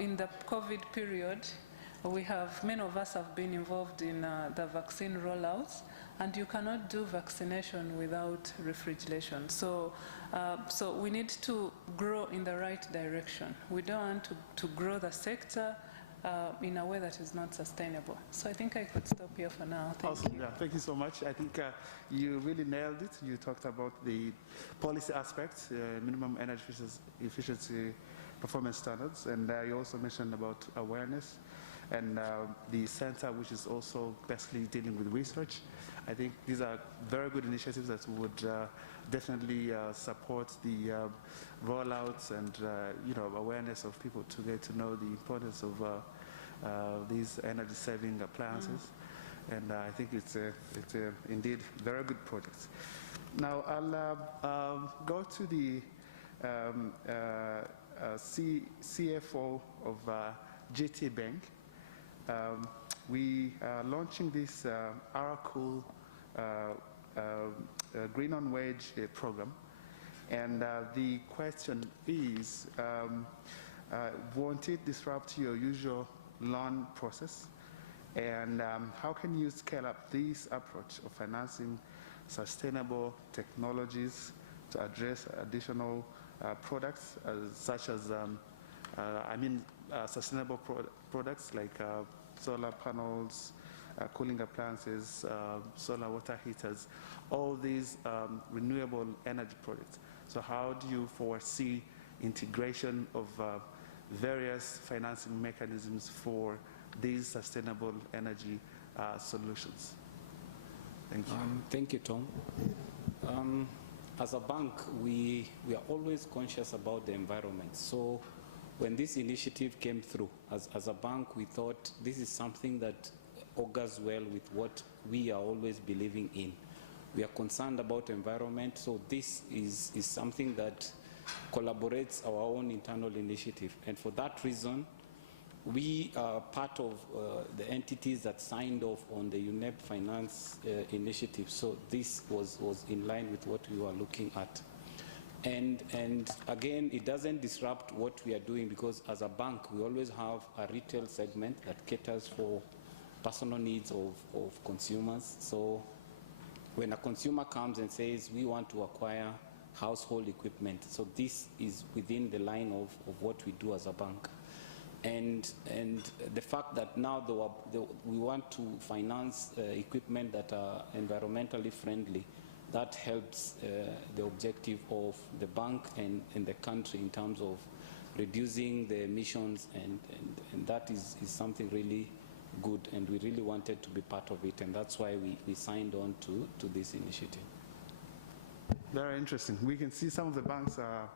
in the COVID period, many of us have been involved in the vaccine rollouts, and you cannot do vaccination without refrigeration. So, so we need to grow in the right direction. We don't want to grow the sector in a way that is not sustainable. So I think I could stop here for now. Thank you. Yeah, thank you so much. I think you really nailed it. You talked about the policy aspects, minimum energy efficiency performance standards, and you also mentioned about awareness and the center, which is also basically dealing with research. I think these are very good initiatives that would definitely support the rollouts and awareness of people to get to know the importance of these energy-saving appliances. And I think it's indeed very good projects. Now I'll go to the CFO of GT Bank. We are launching this Our Cool Green on Wage program, and the question is, won't it disrupt your usual loan process? And how can you scale up this approach of financing sustainable technologies to address additional products such as, sustainable products like solar panels, cooling appliances, solar water heaters, all these renewable energy products. So how do you foresee integration of various financing mechanisms for these sustainable energy solutions. Thank you. Thank you, Tom. As a bank, we are always conscious about the environment. So when this initiative came through, as a bank, we thought this is something that augurs well with what we are always believing in. We are concerned about environment, so this is something that collaborates our own internal initiative. And for that reason, we are part of the entities that signed off on the UNEP finance initiative. So this was in line with what we were looking at. And again, it doesn't disrupt what we are doing, because as a bank, we always have a retail segment that caters for personal needs of consumers. So when a consumer comes and says, we want to acquire household equipment, so this is within the line of what we do as a bank. And the fact that now we want to finance equipment that are environmentally friendly, that helps the objective of the bank and the country in terms of reducing the emissions, and that is something really good, and we really wanted to be part of it, and that's why we signed on to this initiative. Very interesting. We can see some of the banks are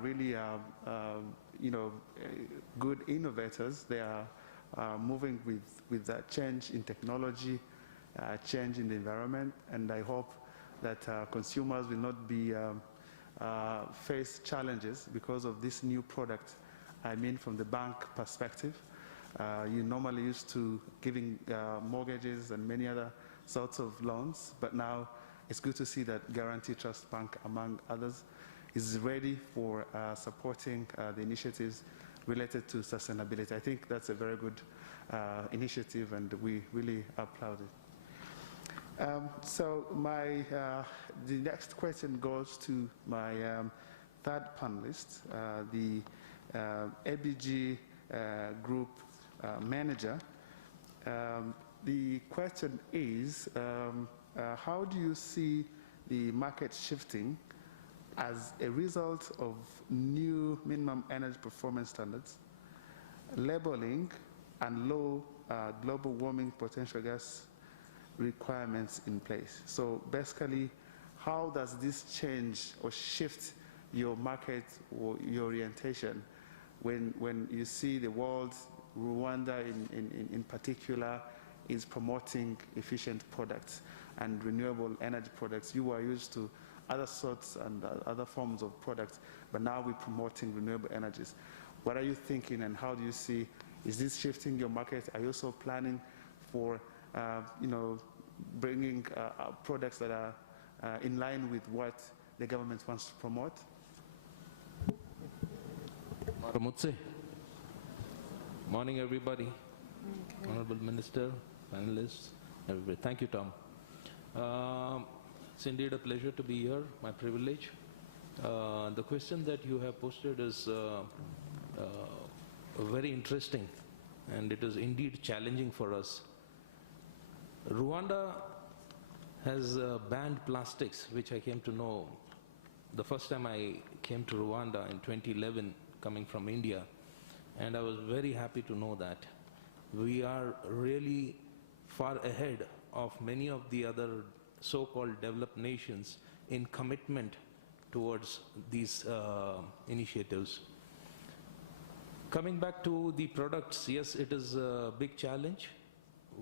really good innovators. They are moving with that change in technology, change in the environment, and I hope that consumers will not be face challenges because of this new product. I mean, from the bank perspective, you normally used to giving mortgages and many other sorts of loans, but now it's good to see that Guarantee Trust Bank, among others, is ready for supporting the initiatives related to sustainability. I think that's a very good initiative, and we really applaud it. So the next question goes to my third panelist, the ABG Group Manager. The question is, how do you see the market shifting as a result of new minimum energy performance standards, labeling, and low global warming potential gas requirements in place? So basically, how does this change or shift your market or your orientation when you see the world, Rwanda in particular, is promoting efficient products and renewable energy products? You are used to other sorts and other forms of products, but now we're promoting renewable energies. What are you thinking, and how do you see, is this shifting your market? Are you also planning for bringing products that are in line with what the government wants to promote? Maramutse. Morning, everybody. Okay. Honorable Minister, panelists, everybody. Thank you, Tom. It's indeed a pleasure to be here, my privilege. The question that you have posted is very interesting, and it is indeed challenging for us. Rwanda has banned plastics, which I came to know the first time I came to Rwanda in 2011, coming from India, and I was very happy to know that. We are really far ahead of many of the other so-called developed nations in commitment towards these initiatives. Coming back to the products, yes, it is a big challenge.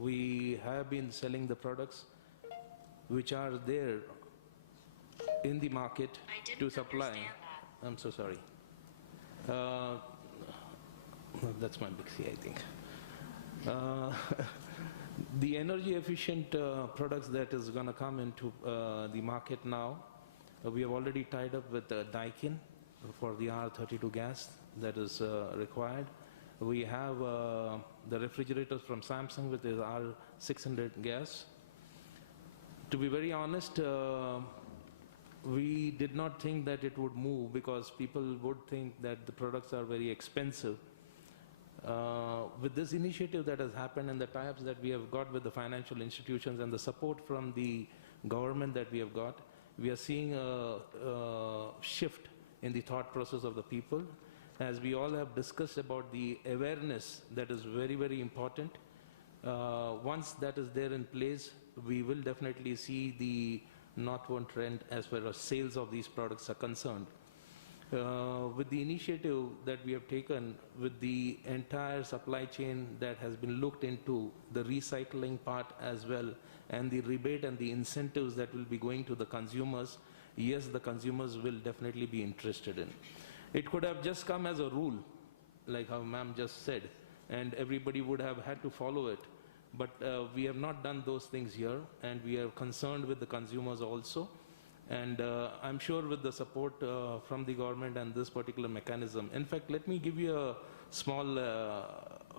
We have been selling the products which are there in the market to supply. I'm so sorry. That's my big C, I think. The energy efficient products that is going to come into the market now, we have already tied up with Daikin for the R32 gas that is required. We have the refrigerators from Samsung with the R600 gas. To be very honest, we did not think that it would move because people would think that the products are very expensive. With this initiative that has happened and the tie-ups that we have got with the financial institutions and the support from the government that we have got, we are seeing a shift in the thought process of the people. as we all have discussed about the awareness that is very, very important. Once that is there in place, we will definitely see the northward trend as far as sales of these products are concerned. With the initiative that we have taken with the entire supply chain that has been looked into, the recycling part as well, and the rebate and the incentives that will be going to the consumers, yes, the consumers will definitely be interested in. It could have just come as a rule, like how ma'am just said, and everybody would have had to follow it. But we have not done those things here, and we are concerned with the consumers also. And I'm sure with the support from the government and this particular mechanism. In fact, let me give you a small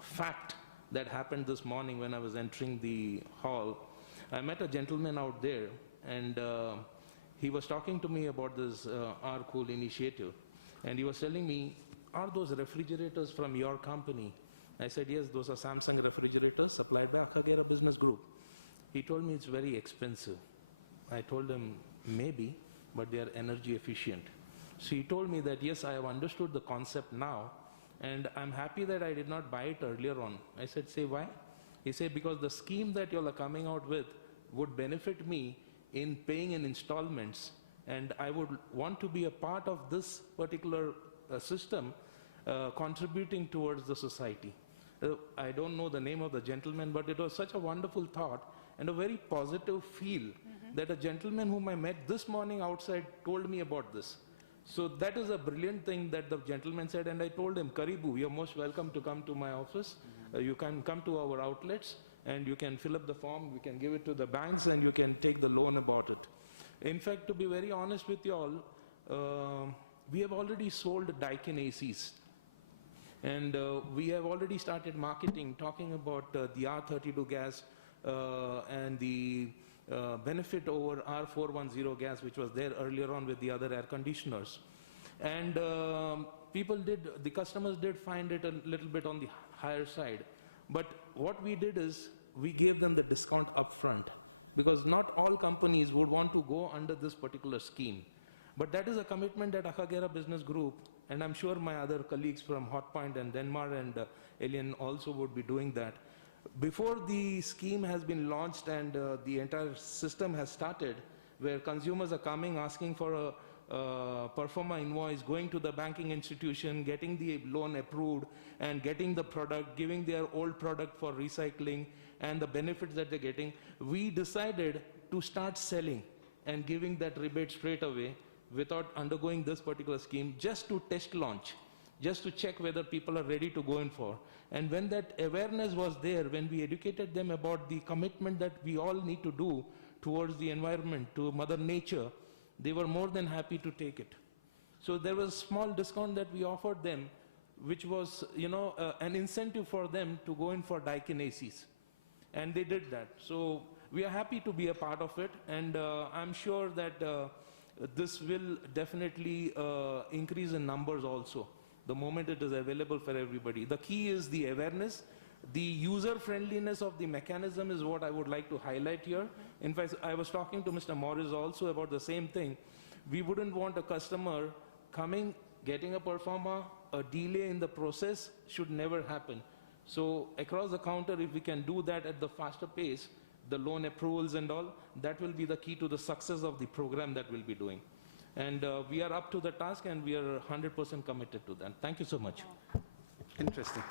fact that happened this morning when I was entering the hall. I met a gentleman out there, and he was talking to me about this R-Cool initiative. And he was telling me, are those refrigerators from your company? I said, yes, those are Samsung refrigerators supplied by Akagera Business Group. He told me it's very expensive. I told him, maybe, but they are energy efficient. So he told me that, yes, I have understood the concept now, and I'm happy that I did not buy it earlier on. I said, say why? He said, because the scheme that you all are coming out with would benefit me in paying in installments, and I would want to be a part of this particular system contributing towards the society. I don't know the name of the gentleman, but it was such a wonderful thought and a very positive feel that a gentleman whom I met this morning outside told me about this. So that is a brilliant thing that the gentleman said, and I told him, Karibu, you're most welcome to come to my office. You can come to our outlets, and you can fill up the form, we can give it to the banks, and you can take the loan about it. In fact, to be very honest with you all, we have already sold Daikin ACs. And we have already started marketing, talking about the R32 gas and the benefit over R410 gas, which was there earlier on with the other air conditioners. And the customers did find it a little bit on the higher side. But what we did is, we gave them the discount upfront, because not all companies would want to go under this particular scheme. But that is a commitment that Akagera Business Group, and I'm sure my other colleagues from Hotpoint and Denmark and Alien also would be doing that. Before the scheme has been launched and the entire system has started, where consumers are coming asking for a performa invoice, going to the banking institution, getting the loan approved, and getting the product, giving their old product for recycling, and the benefits that they're getting, we decided to start selling and giving that rebate straight away without undergoing this particular scheme, just to test launch, just to check whether people are ready to go in for. And when that awareness was there, when we educated them about the commitment that we all need to do towards the environment, to Mother Nature, they were more than happy to take it. So there was a small discount that we offered them, which was, an incentive for them to go in for Daikin ACs. And they did that. So we are happy to be a part of it, and I'm sure that this will definitely increase in numbers also, the moment it is available for everybody. The key is the awareness. The user-friendliness of the mechanism is what I would like to highlight here. In fact, I was talking to Mr. Morris also about the same thing. We wouldn't want a customer coming, getting a performa, a delay in the process should never happen. So across the counter, if we can do that at the faster pace, the loan approvals and all, that will be the key to the success of the program that we'll be doing. And we are up to the task, and we are 100% committed to that. Thank you so much. Interesting.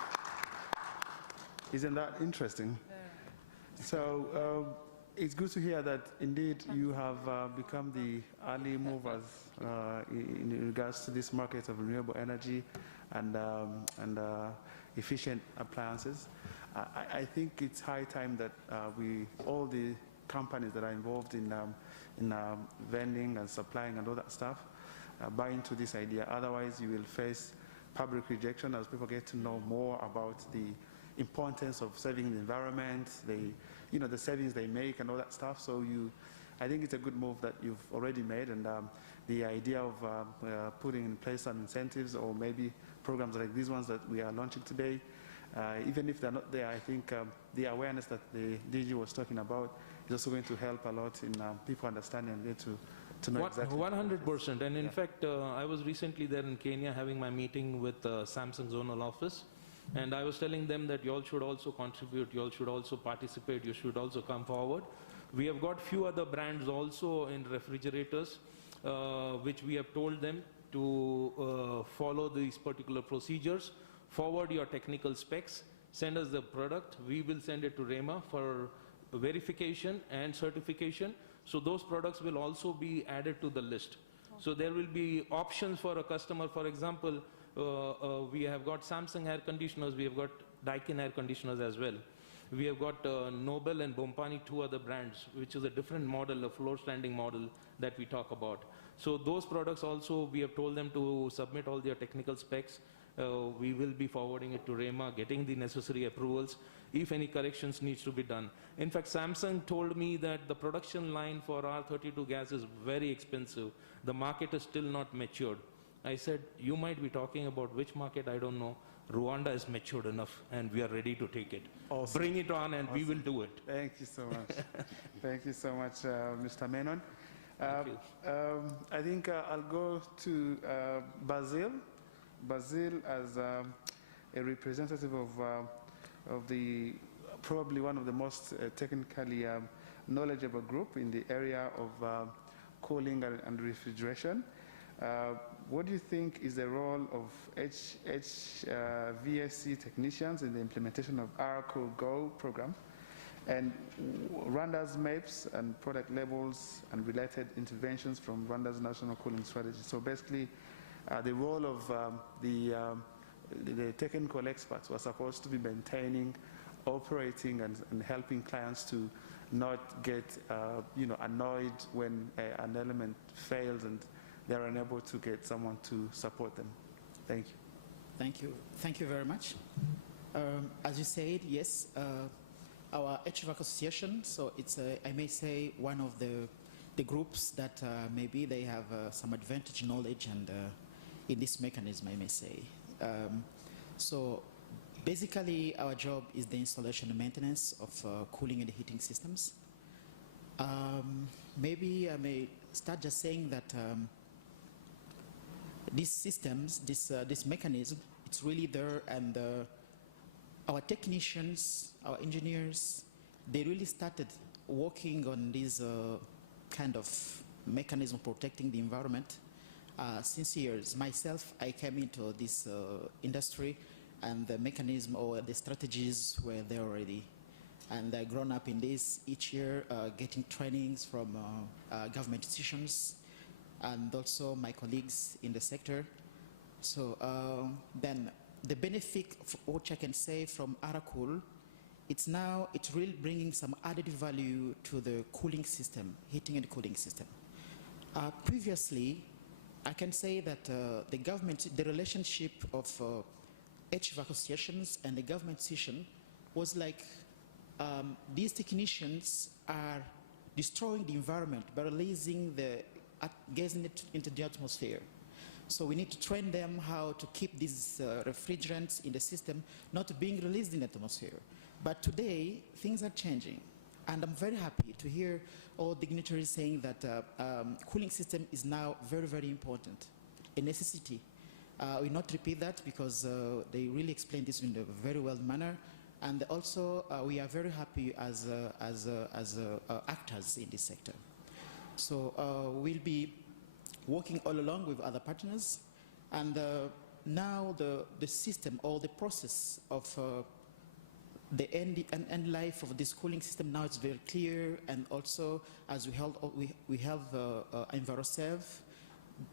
Isn't that interesting? So it's good to hear that indeed you have become the early movers in regards to this market of renewable energy and efficient appliances. I think it's high time that all the companies that are involved in vending and supplying and all that stuff, buy into this idea. Otherwise, you will face public rejection as people get to know more about the importance of saving the environment, the savings they make and all that stuff. So I think it's a good move that you've already made, and the idea of putting in place some incentives or maybe programs like these ones that we are launching today, even if they're not there, I think the awareness that the DG was talking about is also going to help a lot in people understanding and get to to know exactly. 100%. And in fact, I was recently there in Kenya having my meeting with Samsung Zonal Office. And I was telling them that you all should also contribute, you all should also participate, you should also come forward. We have got few other brands also in refrigerators, which we have told them to follow these particular procedures, forward your technical specs, send us the product, we will send it to REMA for verification and certification. So those products will also be added to the list. So there will be options for a customer. For example, we have got Samsung air conditioners, we have got Daikin air conditioners as well. We have got Nobel and Bompani, two other brands, which is a different model, a floor standing model that we talk about. So those products also, we have told them to submit all their technical specs. We will be forwarding it to REMA, getting the necessary approvals, if any corrections needs to be done. In fact, Samsung told me that the production line for R32 gas is very expensive. The market is still not matured. I said, you might be talking about which market, I don't know. Rwanda is matured enough, and we are ready to take it. Awesome. Bring it on, and we will do it. Thank you so much. Thank you so much, Mr. Menon. I think I'll go to Basil. Basil, as a representative of the probably one of the most technically knowledgeable group in the area of cooling and refrigeration. What do you think is the role of VSC technicians in the implementation of our Cool Go program and Rwanda's MEPs and product labels and related interventions from Rwanda's national cooling strategy? So basically, the role of the technical experts who are supposed to be maintaining, operating, and helping clients to not get annoyed when an element fails and they're unable to get someone to support them. Thank you. Thank you. Thank you very much. As you said, yes, our HVAC association, so it's, I may say, one of the groups that maybe they have some advantage knowledge and in this mechanism, I may say. So basically, our job is the installation and maintenance of cooling and heating systems. Maybe I may start just saying that these systems, this mechanism, it's really there, and our technicians, our engineers, they really started working on this kind of mechanism protecting the environment since years. Myself, I came into this industry, and the mechanism or the strategies were there already. And I've grown up in this each year, getting trainings from government institutions, and also my colleagues in the sector. So then the benefit, which I can say from Aracool, it's really bringing some added value to the cooling system, heating and cooling system. Previously, I can say that the government, the relationship of HVAC associations and the government institution was like these technicians are destroying the environment by releasing gassing it into the atmosphere. So we need to train them how to keep these refrigerants in the system not being released in the atmosphere. But today, things are changing. And I'm very happy to hear all dignitaries saying that cooling system is now very, very important, a necessity. I will not repeat that because they really explained this in a very well manner. And also, we are very happy as actors in this sector. So we'll be working all along with other partners. And now the system or the process of the end life of this cooling system now is very clear. And also, as we have EnviroServe.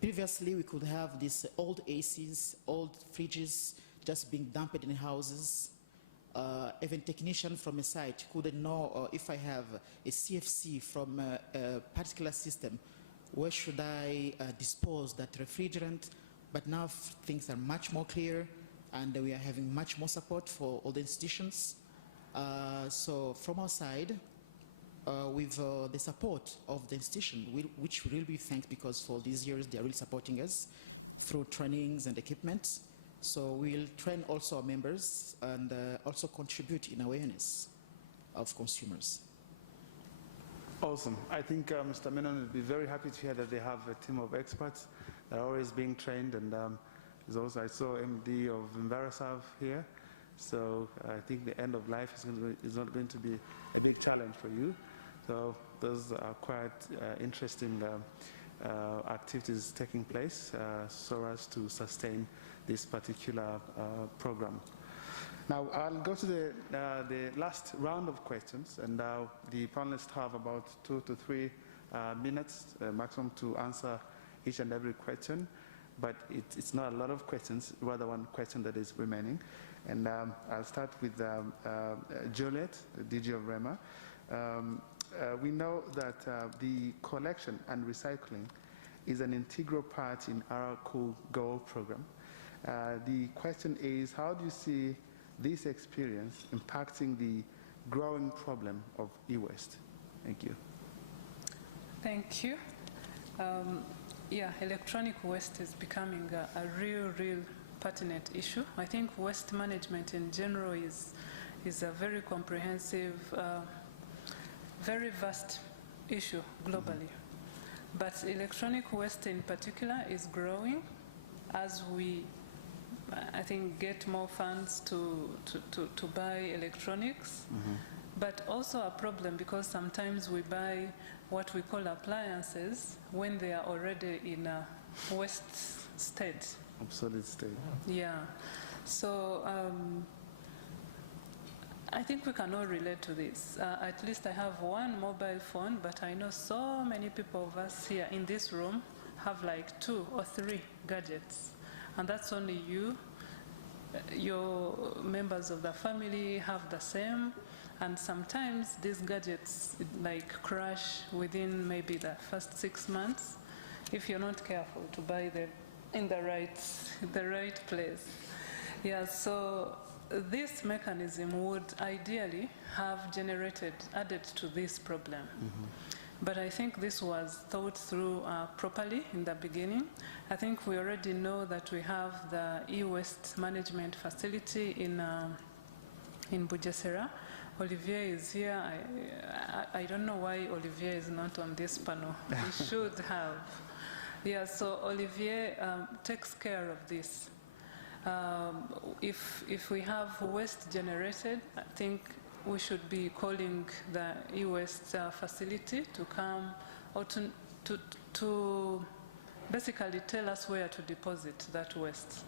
Previously, we could have these old ACs, old fridges just being dumped in houses. Even technician from a site couldn't know if I have a CFC from a particular system, where should I dispose that refrigerant? But now things are much more clear, and we are having much more support for all the institutions. So from our side, with the support of the institution, which we really thank, because for these years they are really supporting us through trainings and equipment. So we'll train also our members and also contribute in awareness of consumers. Awesome. I think Mr. Menon will be very happy to hear that they have a team of experts that are always being trained, and there's also, I saw MD of Enviroserve here, so I think the end of life is not going to be a big challenge for you. So those are quite interesting activities taking place so as to sustain this particular program. Now, I'll go to the last round of questions, and the panelists have about 2 to 3 minutes maximum to answer each and every question, but it's not a lot of questions, rather one question that is remaining. And I'll start with Juliet, the DG of REMA. We know that the collection and recycling is an integral part in our Cool Go program. The question is, how do you see this experience impacting the growing problem of e-waste? Thank you. Thank you. Yeah, electronic waste is becoming a real pertinent issue. I think waste management in general is a very comprehensive, very vast issue globally. But electronic waste in particular is growing as we, I think, get more funds to buy electronics, but also a problem because sometimes we buy what we call appliances when they are already in a waste state. Obsolete state. Yeah. So I think we can all relate to this. At least I have one mobile phone, but I know so many people of us here in this room have like 2 or 3 gadgets. And that's only you. Your members of the family have the same. And sometimes these gadgets like crash within maybe the first 6 months if you're not careful to buy them in the right place. Yeah, so this mechanism would ideally have added to this problem. But I think this was thought through properly in the beginning. I think we already know that we have the e-waste management facility in Bugesera. Olivier is here. I don't know why Olivier is not on this panel. He should have. Yeah, so Olivier takes care of this. If we have waste generated, I think we should be calling the e-waste facility to come or to basically tell us where to deposit that waste.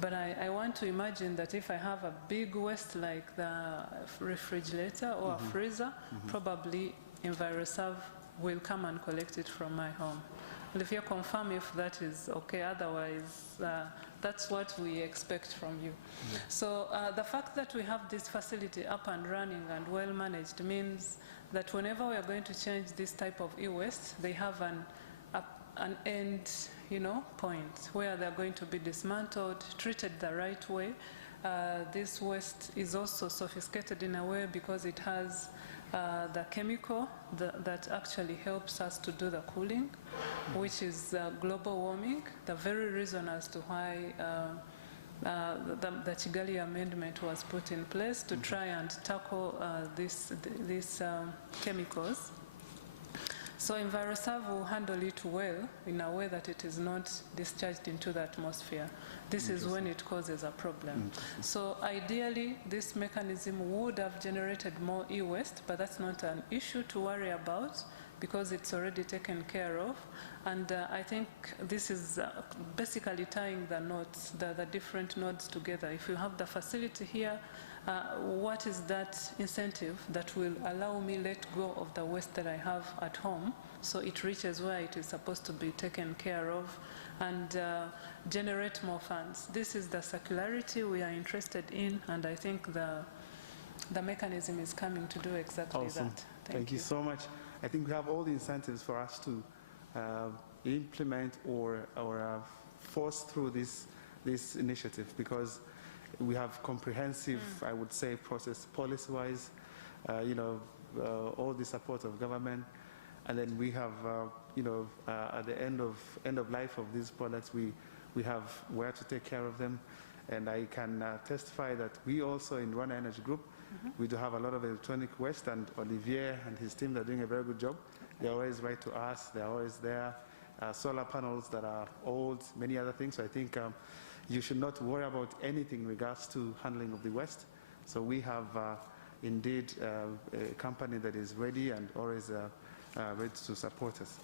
But I want to imagine that if I have a big waste like the refrigerator or a freezer, probably Enviroserve will come and collect it from my home. Well, if you confirm if that is okay, otherwise that's what we expect from you. So the fact that we have this facility up and running and well managed means that whenever we are going to change this type of e-waste, they have an end point where they're going to be dismantled, treated the right way. This waste is also sophisticated in a way because it has the chemical that actually helps us to do the cooling, which is global warming, the very reason as to why the Kigali amendment was put in place to try and tackle these chemicals. So Enviroserve will handle it well in a way that it is not discharged into the atmosphere. This is when it causes a problem. So ideally, this mechanism would have generated more e-waste, but that's not an issue to worry about because it's already taken care of. And I think this is basically tying the nodes, the different nodes together. If you have the facility here, what is that incentive that will allow me let go of the waste that I have at home so it reaches where it is supposed to be taken care of and generate more funds? This is the circularity we are interested in, and I think the mechanism is coming to do exactly that. Thank you so much. I think we have all the incentives for us to implement or force through this initiative because we have comprehensive, I would say, process policy-wise, all the support of government, and then we have, at the end of life of these products, we have where to take care of them, and I can testify that we also in Rwanda Energy Group We do have a lot of electronic waste, and Olivier and his team, they're doing a very good job. They always write to us, they're always there. Solar panels that are old, many other things. So I think you should not worry about anything in regards to handling of the waste. So we have indeed a company that is ready and always ready to support us.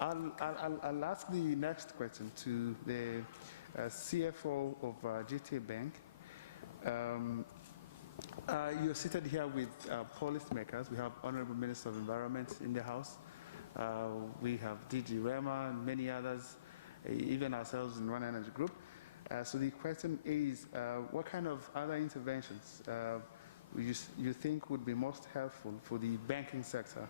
I'll ask the next question to the CFO of GTA Bank. You're seated here with policymakers. We have Honorable Minister of Environment in the House. We have DG Rema and many others, even ourselves in Rwanda Energy Group. So the question is, what kind of other interventions you think would be most helpful for the banking sector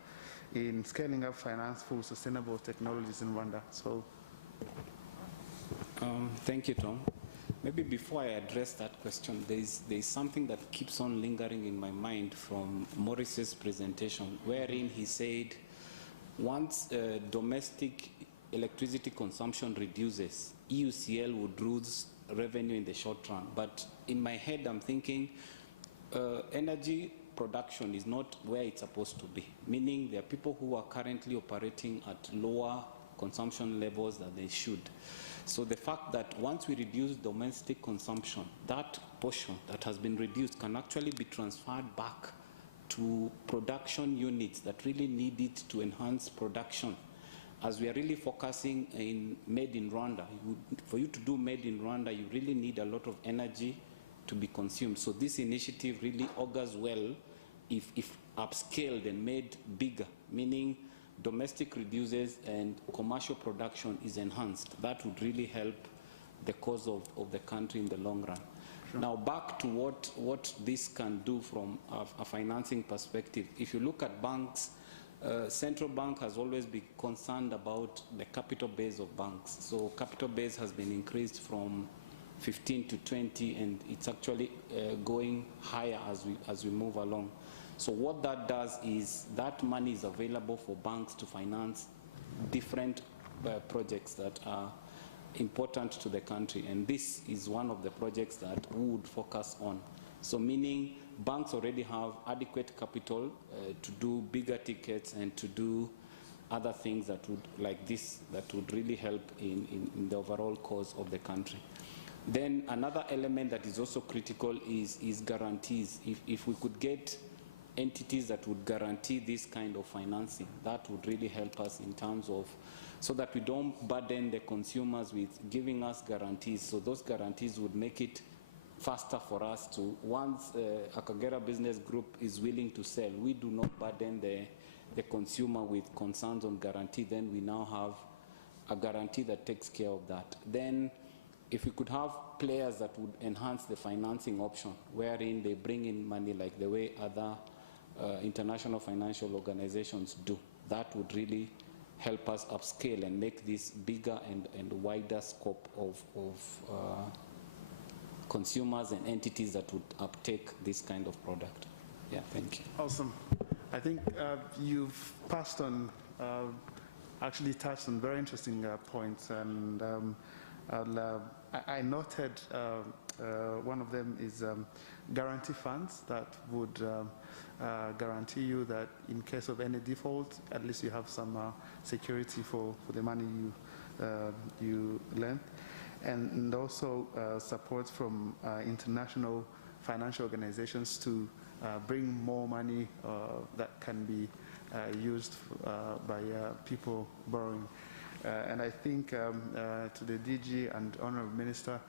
in scaling up finance for sustainable technologies in Rwanda? So, thank you, Tom. Maybe before I address that question, there is something that keeps on lingering in my mind from Maurice's presentation, wherein he said, once domestic electricity consumption reduces, EUCL would lose revenue in the short run. But in my head, I'm thinking energy production is not where it's supposed to be, meaning there are people who are currently operating at lower consumption levels than they should. So the fact that once we reduce domestic consumption, that portion that has been reduced can actually be transferred back to production units that really need it to enhance production. As we are really focusing in Made in Rwanda, for you to do Made in Rwanda, you really need a lot of energy to be consumed. So this initiative really augurs well if upscaled and made bigger, meaning domestic reduces and commercial production is enhanced. That would really help the cause of the country in the long run. Sure. Now back to what this can do from a financing perspective. If you look at banks, central bank has always been concerned about the capital base of banks. So capital base has been increased from 15 to 20, and it's actually going higher as we move along. So what that does is that money is available for banks to finance different projects that are important to the country, and this is one of the projects that we would focus on. So meaning banks already have adequate capital to do bigger tickets and to do other things that would, like this, that would really help in the overall cause of the country. Then another element that is also critical is guarantees. If we could get entities that would guarantee this kind of financing, that would really help us in terms of, so that we don't burden the consumers with giving us guarantees. So those guarantees would make it faster for us to, once a Kagera Business Group is willing to sell, we do not burden the consumer with concerns on guarantee. Then we now have a guarantee that takes care of that. Then if we could have players that would enhance the financing option, wherein they bring in money like the way other international financial organizations do, that would really help us upscale and make this bigger and wider scope of consumers and entities that would uptake this kind of product. Yeah, thank you. Awesome. I think you've passed on, actually touched on very interesting points, and I noted one of them is guarantee funds that would guarantee you that in case of any default, at least you have some security for the money you lend, and also support from international financial organizations to bring more money that can be used by people borrowing. And I think to the DG and Honorable Minister,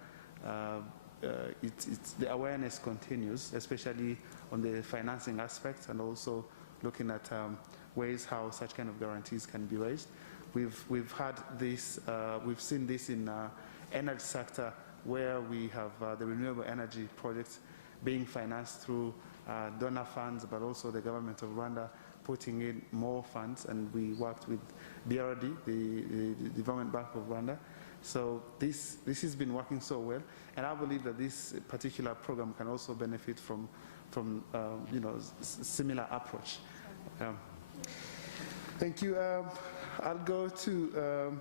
the awareness continues, especially on the financing aspect, and also looking at ways how such kind of guarantees can be raised. We've had this, we've seen this in energy sector, where we have the renewable energy projects being financed through donor funds, but also the government of Rwanda putting in more funds, and we worked with BRD, the Development Bank of Rwanda. So this has been working so well, and I believe that this particular program can also benefit from you know, similar approach. Thank you. I'll go to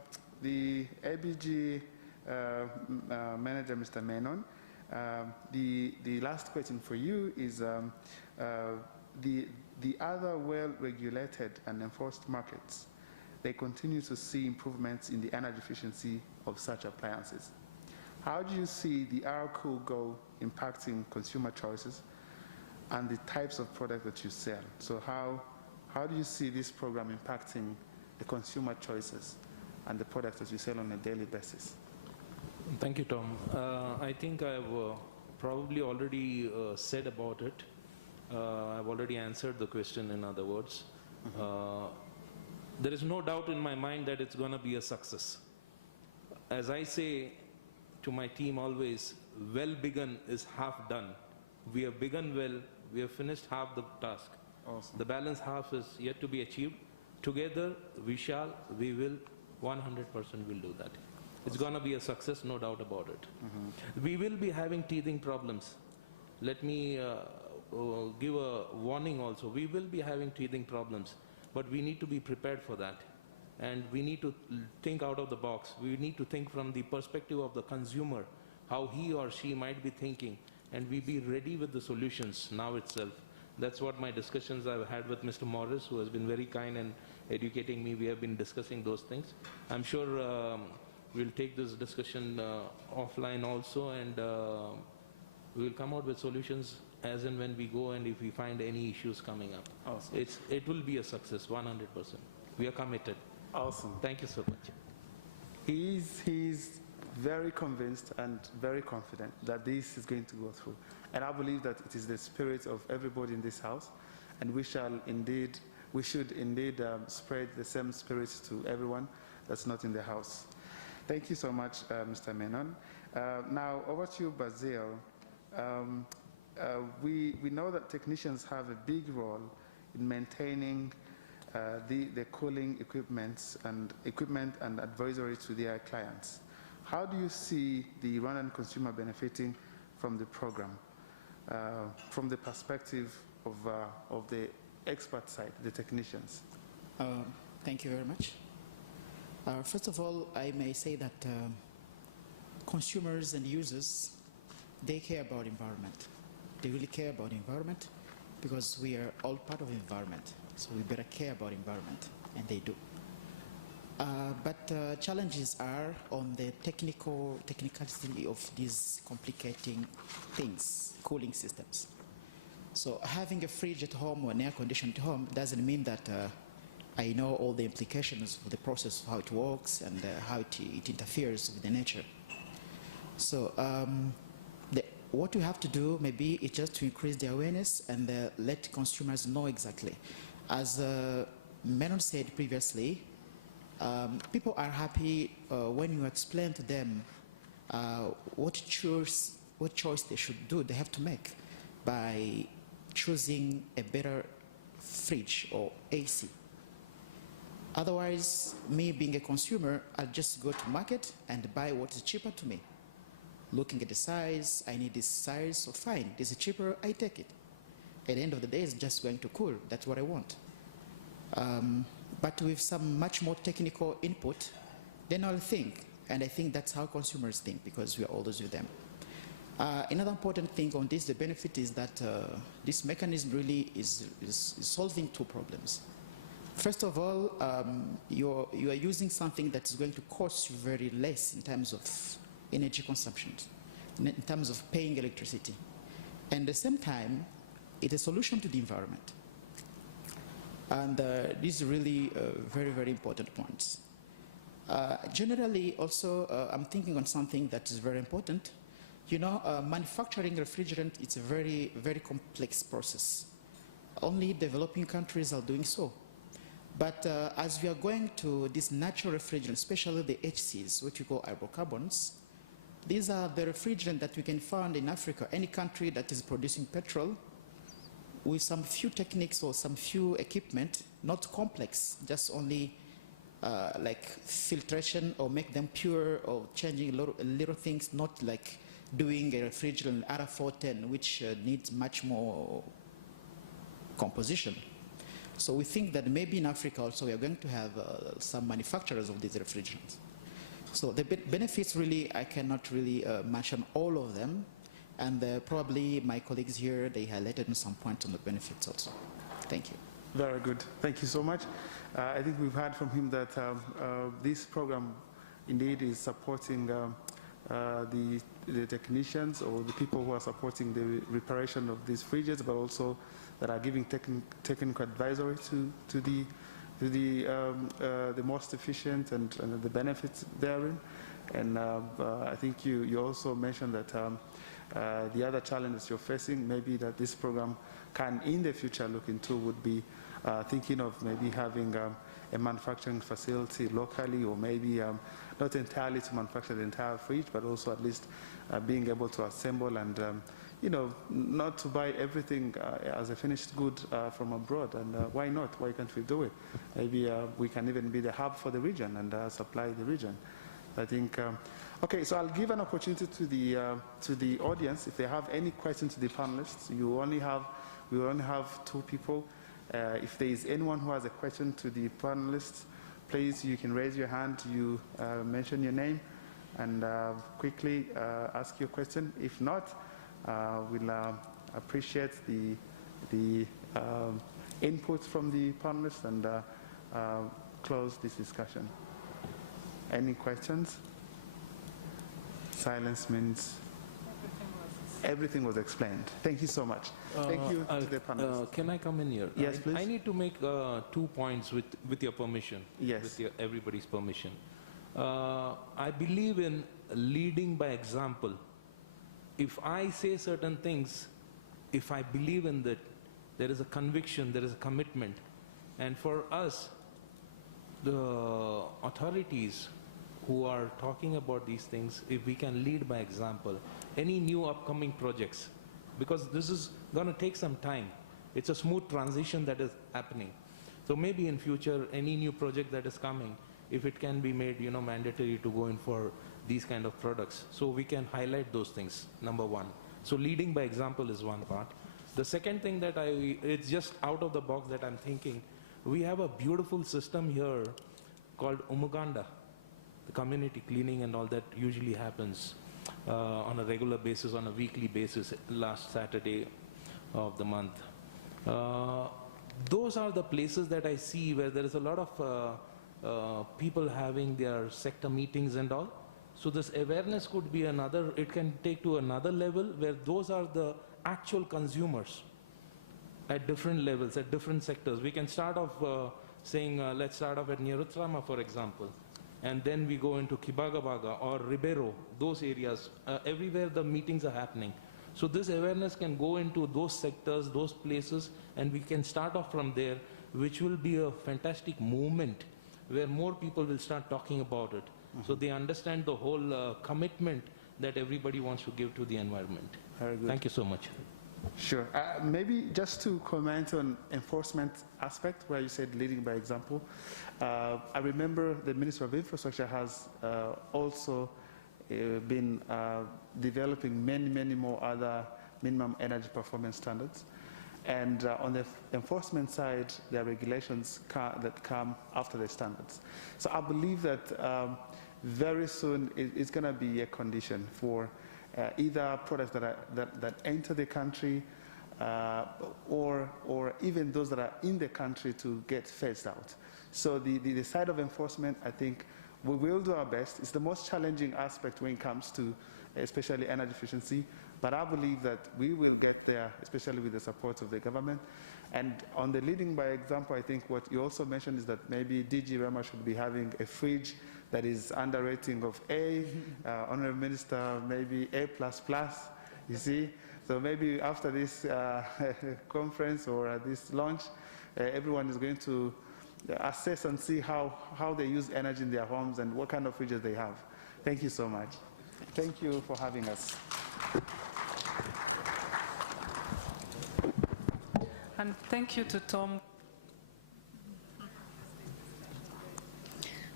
the ABG manager, Mr. Menon. The last question for you is the other well-regulated and enforced markets, they continue to see improvements in the energy efficiency of such appliances. How do you see the Cool Go impacting consumer choices and the types of products that you sell? So how do you see this program impacting the consumer choices and the products that you sell on a daily basis? Thank you, Tom. I think I've probably already said about it. I've already answered the question, in other words. There is no doubt in my mind that it's going to be a success. As I say to my team always, well begun is half done. We have begun well, we have finished half the task. Awesome. The balance half is yet to be achieved. Together, we will, 100% will do that. It's going to be a success, no doubt about it. We will be having teething problems. Let me give a warning also. We will be having teething problems, but we need to be prepared for that. And we need to think out of the box. We need to think from the perspective of the consumer, how he or she might be thinking, and we be ready with the solutions now itself. That's what my discussions I've had with Mr. Morris, who has been very kind and educating me. We have been discussing those things. I'm sure we'll take this discussion offline also, and we'll come out with solutions as and when we go, and if we find any issues coming up. Awesome. It will be a success, 100%. We are committed. Awesome. Thank you so much. He's very convinced and very confident that this is going to go through. And I believe that it is the spirit of everybody in this house, and we should indeed spread the same spirit to everyone that's not in the house. Thank you so much, Mr. Menon. Now, over to you, Basil. We know that technicians have a big role in maintaining the cooling equipment and advisory to their clients. How do you see the Rwandan consumer benefiting from the program, from the perspective of the expert side, the technicians? Thank you very much. First of all, I may say that consumers and users, they care about environment. They really care about environment because we are all part of the environment. So we better care about environment, and they do. But challenges are on the technicality of these complicating things, cooling systems. So having a fridge at home or an air conditioner at home doesn't mean that I know all the implications of the process, of how it works and how it interferes with the nature. So what we have to do maybe is just to increase the awareness and let consumers know exactly. As Menon said previously, people are happy when you explain to them what choice they should do, they have to make by choosing a better fridge or AC. Otherwise, me being a consumer, I'll just go to market and buy what is cheaper to me. Looking at the size, I need this size, so fine, this is cheaper, I take it. At the end of the day, it's just going to cool, that's what I want. But with some much more technical input, then I'll think, and I think that's how consumers think, because we are always with them. Another important thing on this, the benefit is that this mechanism really is solving two problems. First of all, you are using something that is going to cost you very less in terms of energy consumption, in terms of paying electricity. And at the same time, it's a solution to the environment. And these are really very, very important points. Generally, also, I'm thinking on something that is very important. You know, manufacturing refrigerant, it's a very, very complex process. Only developing countries are doing so. But as we are going to this natural refrigerant, especially the HCs, what you call hydrocarbons, these are the refrigerant that we can find in Africa, any country that is producing petrol, with some few techniques or some few equipment, not complex, just only like filtration or make them pure or changing little things, not like doing a refrigerant R410, which needs much more composition. So we think that maybe in Africa also we are going to have some manufacturers of these refrigerants. So the benefits really, I cannot really mention all of them, And probably my colleagues here, they highlighted some points on the benefits also. Thank you. Very good. Thank you so much. I think we've heard from him that this program indeed is supporting the technicians or the people who are supporting the reparation of these fridges, but also that are giving technical advisory to the most efficient and the benefits therein. And I think you also mentioned that the other challenges you're facing, maybe that this program can in the future look into would be thinking of maybe having a manufacturing facility locally, or maybe not entirely to manufacture the entire fridge, but also at least being able to assemble and you know, not to buy everything as a finished good from abroad. And why not? Why can't we do it? Maybe we can even be the hub for the region and supply the region. I think. Okay, so I'll give an opportunity to the audience if they have any questions to the panelists. We only have 2 people. If there is anyone who has a question to the panelists, please, you can raise your hand. You mention your name and quickly ask your question. If not, we'll appreciate the input from the panelists and close this discussion. Any questions? Silence means everything was explained. Thank you so much. Thank you to the panelists. Can I come in here? Yes, please. I need to make 2 points with your permission. Yes. With everybody's permission. I believe in leading by example. If I say certain things, if I believe in that, there is a conviction, there is a commitment. And for us, the authorities who are talking about these things, if we can lead by example, any new upcoming projects, because this is going to take some time. It's a smooth transition that is happening. So maybe in future, any new project that is coming, if it can be made, you know, mandatory to go in for these kind of products, so we can highlight those things, number 1. So leading by example is one part. The second thing that it's just out of the box that I'm thinking, we have a beautiful system here called Umuganda. The community cleaning and all that usually happens on a regular basis, on a weekly basis, last Saturday of the month. Those are the places that I see where there is a lot of people having their sector meetings and all. So this awareness could be another, it can take to another level where those are the actual consumers at different levels, at different sectors. We can start off saying, let's start off at Nyarutarama, for example. And then we go into Kibagabaga or Ribeiro, those areas, everywhere the meetings are happening. So this awareness can go into those sectors, those places, and we can start off from there, which will be a fantastic movement where more people will start talking about it. So they understand the whole commitment that everybody wants to give to the environment. Very good. Thank you so much. Sure. Maybe just to comment on enforcement aspect, where you said leading by example. I remember the Minister of Infrastructure has also been developing many more other minimum energy performance standards. And on the enforcement side, there are regulations that come after the standards. So I believe that very soon it's going to be a condition for either products that enter the country or even those that are in the country to get phased out. So the side of enforcement, I think we will do our best. It's the most challenging aspect when it comes to especially energy efficiency, but I believe that we will get there, especially with the support of the government. And on the leading by example, I think what you also mentioned is that maybe DG Rema should be having a fridge that is under rating of A, Honorable Minister, maybe A++, you see? So maybe after this conference or this launch, everyone is going to assess and see how they use energy in their homes and what kind of fridges they have. Thank you so much. Thank you for having us. And thank you to Tom.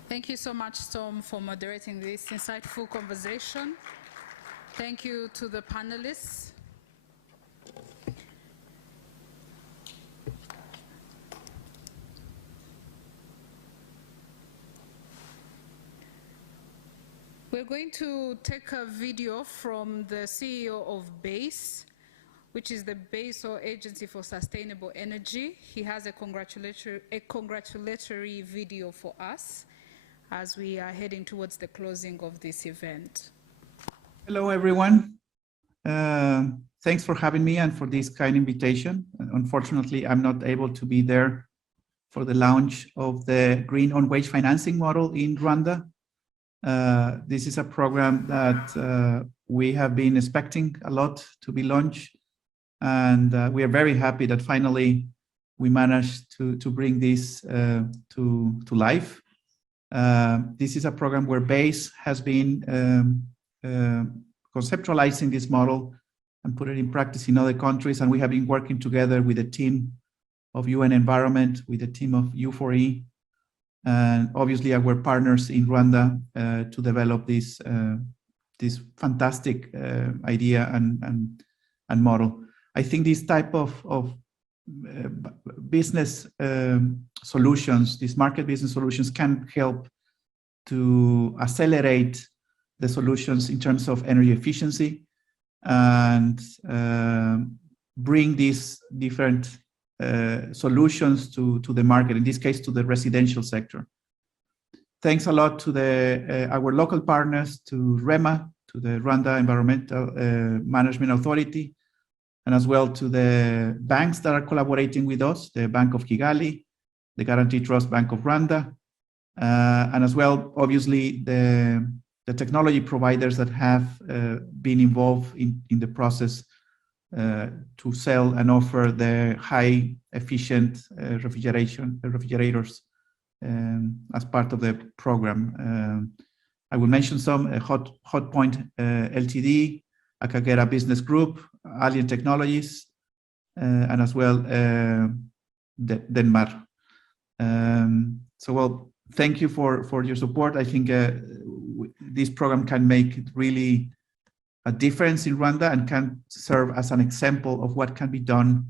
Thank you so much, Tom, for moderating this insightful conversation. Thank you to the panelists. We're We're going to take a video from the CEO of BASE, which is the Base or Agency for Sustainable Energy. He has a congratulatory video for us as we are heading towards the closing of this event. Hello, everyone. Thanks for having me and for this kind invitation. Unfortunately, I'm not able to be there for the launch of the Green on-Wage financing model in Rwanda. This is a program that we have been expecting a lot to be launched. And we are very happy that finally we managed to bring this to life. This is a program where BASE has been conceptualizing this model and put it in practice in other countries. And we have been working together with a team of UN Environment, with a team of U4E, and obviously our partners in Rwanda to develop this fantastic idea and model. I think this type of business solutions, these market business solutions, can help to accelerate the solutions in terms of energy efficiency and bring these different solutions to the market, in this case to the residential sector. Thanks a lot to our local partners, to REMA, to the Rwanda Environmental Management Authority, and as well to the banks that are collaborating with us, the Bank of Kigali, the Guarantee Trust Bank of Rwanda, and as well, obviously, the technology providers that have been involved in the process to sell and offer the high efficient refrigerators as part of the program. I will mention some: Hotpoint Ltd, Akagera Business Group, Alien Technologies, and as well Denmark. So, well, thank you for your support. I think this program can make really a difference in Rwanda and can serve as an example of what can be done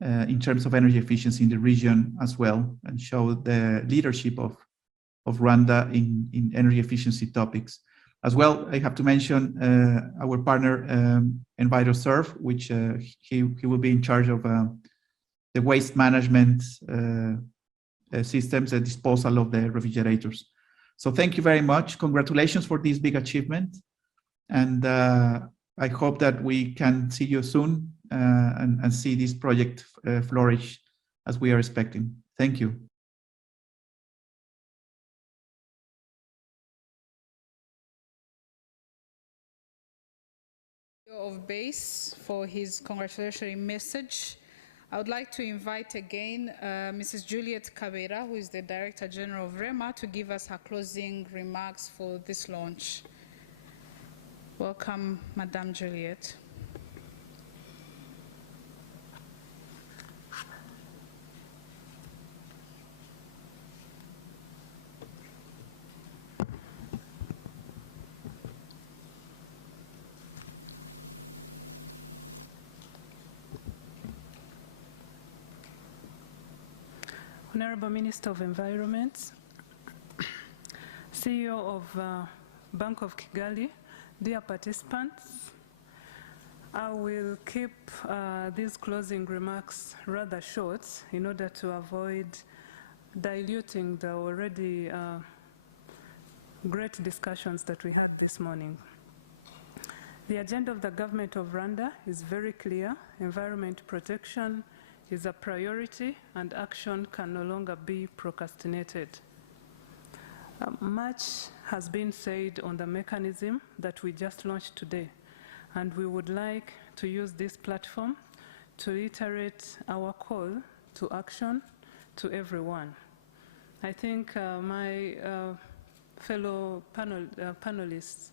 in terms of energy efficiency in the region as well, and show the leadership of Rwanda in energy efficiency topics. As well, I have to mention our partner, EnviroServe, which he will be in charge of the waste management systems and disposal of the refrigerators. So thank you very much. Congratulations for this big achievement. And I hope that we can see you soon and see this project flourish as we are expecting. Thank you. Of BASE for his congratulatory message. I would like to invite again Mrs. Juliet Kabera, who is the Director General of REMA, to give us her closing remarks for this launch. Welcome, Madame Juliet. Honorable Minister of Environment, CEO of Bank of Kigali, dear participants, I will keep these closing remarks rather short in order to avoid diluting the already great discussions that we had this morning. The agenda of the government of Rwanda is very clear. Environment protection is a priority and action can no longer be procrastinated. Much has been said on the mechanism that we just launched today, and we would like to use this platform to reiterate our call to action to everyone. I think my fellow panelists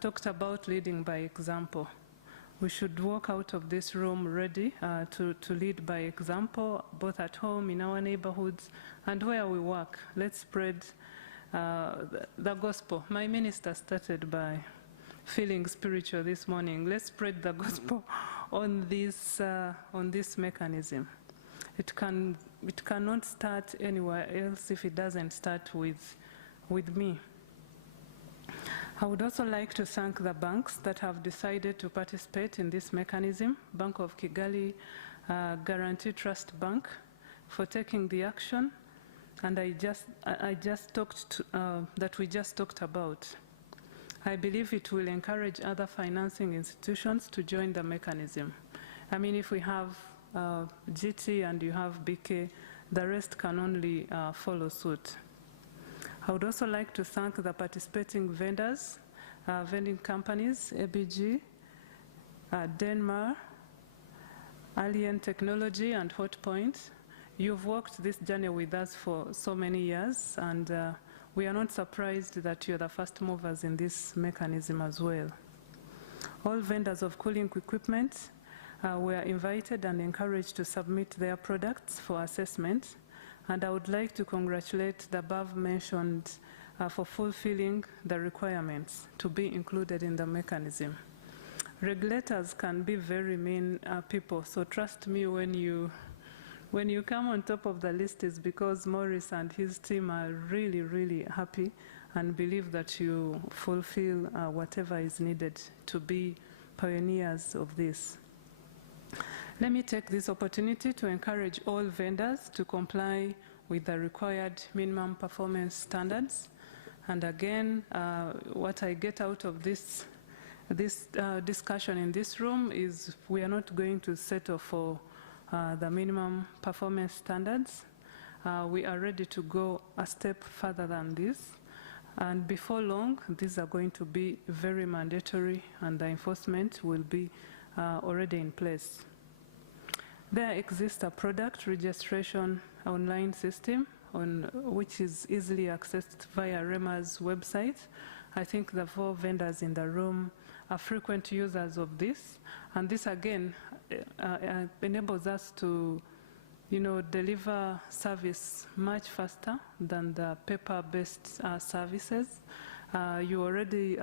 talked about leading by example. We should walk out of this room ready to lead by example, both at home, in our neighborhoods, and where we work. Let's spread the gospel. My minister started by feeling spiritual this morning. Let's spread the gospel on this mechanism. It cannot start anywhere else if it doesn't start with me. I would also like to thank the banks that have decided to participate in this mechanism, Bank of Kigali, Guarantee Trust Bank, for taking the action, and we just talked about. I believe it will encourage other financing institutions to join the mechanism. I mean, if we have GT and you have BK, the rest can only follow suit. I would also like to thank the participating vendors, vending companies, ABG, Denmark, Alien Technology, and Hotpoint. You've walked this journey with us for so many years, and we are not surprised that you're the first movers in this mechanism as well. All vendors of cooling equipment were invited and encouraged to submit their products for assessment, and I would like to congratulate the above mentioned for fulfilling the requirements to be included in the mechanism. Regulators can be very mean people, so trust me when you come on top of the list is because Maurice and his team are really, really happy and believe that you fulfill whatever is needed to be pioneers of this. Let me take this opportunity to encourage all vendors to comply with the required minimum performance standards. And again, what I get out of this discussion in this room is we are not going to settle for the minimum performance standards. We are ready to go a step further than this. And before long, these are going to be very mandatory and the enforcement will be already in place. There exists a product registration online system which is easily accessed via REMA's website. I think the 4 vendors in the room are frequent users of this, and this again enables us to, deliver service much faster than the paper-based services. You already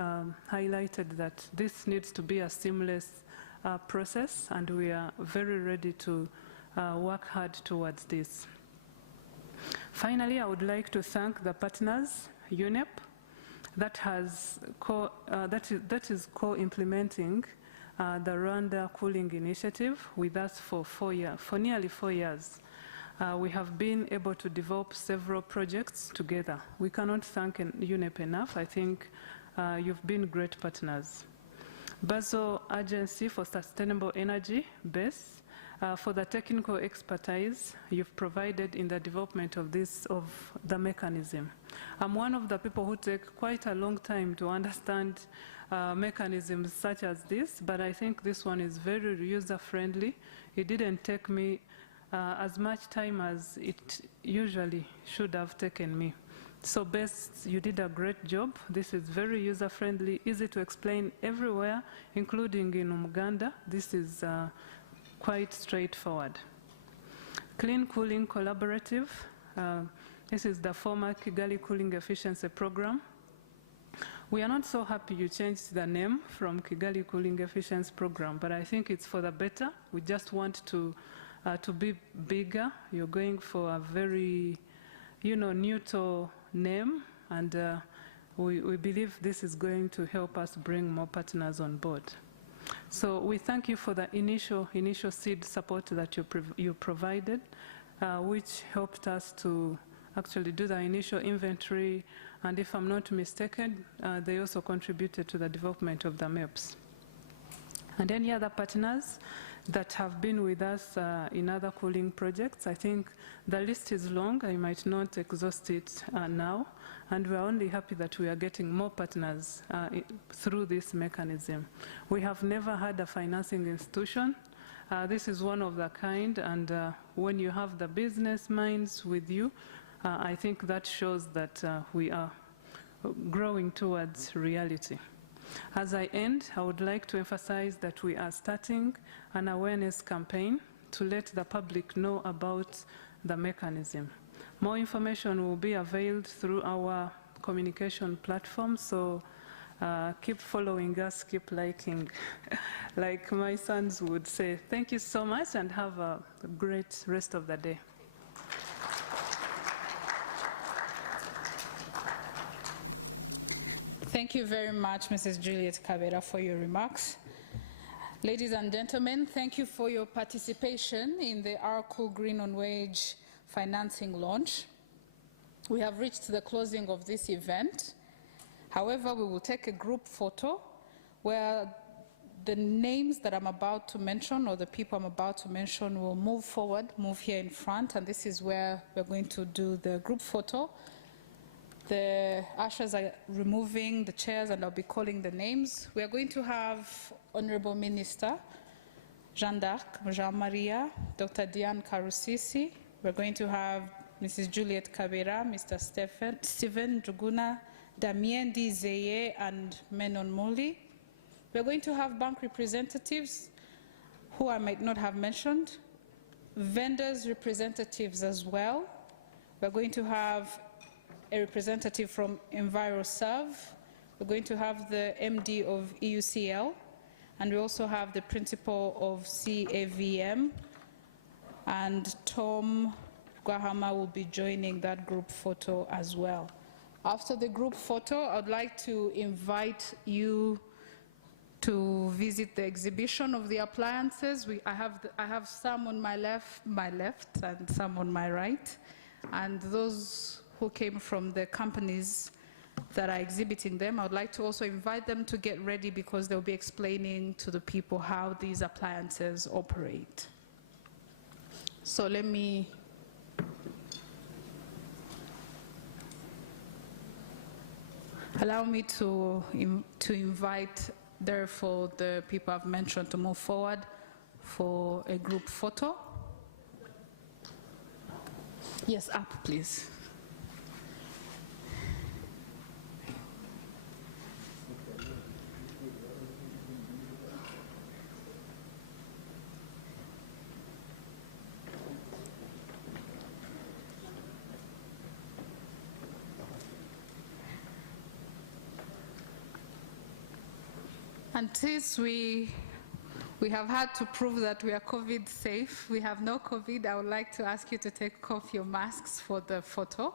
highlighted that this needs to be a seamless process, and we are very ready to work hard towards this. Finally, I would like to thank the partners, UNEP, that is co-implementing the Rwanda Cooling Initiative with us for nearly 4 years. We have been able to develop several projects together. We cannot thank UNEP enough. I think you've been great partners. Basel Agency for Sustainable Energy, BASE, for the technical expertise you've provided in the development of the mechanism. I'm one of the people who take quite a long time to understand mechanisms such as this, but I think this one is very user-friendly. It didn't take me as much time as it usually should have taken me. So BASE, you did a great job. This is very user-friendly, easy to explain everywhere, including in Uganda. This is quite straightforward. Clean Cooling Collaborative. This is the former Kigali Cooling Efficiency Program. We are not so happy you changed the name from Kigali Cooling Efficiency Program, but I think it's for the better. We just want to be bigger. You're going for a very, neutral name, and we believe this is going to help us bring more partners on board. So we thank you for the initial seed support that you provided, which helped us to actually do the initial inventory, and if I'm not mistaken, they also contributed to the development of the maps. And any other partners that have been with us in other cooling projects, I think the list is long. I might not exhaust it now, and we're only happy that we are getting more partners through this mechanism. We have never had a financing institution. This is one of the kind, and when you have the business minds with you, I think that shows that we are growing towards reality. As I end, I would like to emphasize that we are starting an awareness campaign to let the public know about the mechanism. More information will be availed through our communication platform, so keep following us, keep liking, like my sons would say. Thank you so much, and have a great rest of the day. Thank you very much, Mrs. Juliet Kabera, for your remarks. Ladies and gentlemen, thank you for your participation in the Our Cool Green on Wage financing launch. We have reached the closing of this event. However, we will take a group photo where the names that I'm about to mention, or the people I'm about to mention, will move forward, move here in front, and this is where we're going to do the group photo. The ushers are removing the chairs and I'll be calling the names. We are going to have Honorable Minister Jean d'Arc, Jean-Maria, Dr. Diane Karusisi. We're going to have Mrs. Juliet Kabera, Mr. Stephen Juguna, Damien Dizeye, and Menon Muli. We're going to have bank representatives who I might not have mentioned, vendors representatives as well. We're going to have a representative from EnviroServe. We're going to have the MD of EUCL, and we also have the principal of CAVM, and Tom Gwahama will be joining that group photo as well. After the group photo, I'd like to invite you to visit the exhibition of the appliances. I have some on my left and some on my right, and those who came from the companies that are exhibiting them, I would like to also invite them to get ready because they'll be explaining to the people how these appliances operate. So let me allow me to invite, therefore, the people I've mentioned to move forward for a group photo. Yes, up, please. And since we have had to prove that we are COVID safe, we have no COVID, I would like to ask you to take off your masks for the photo.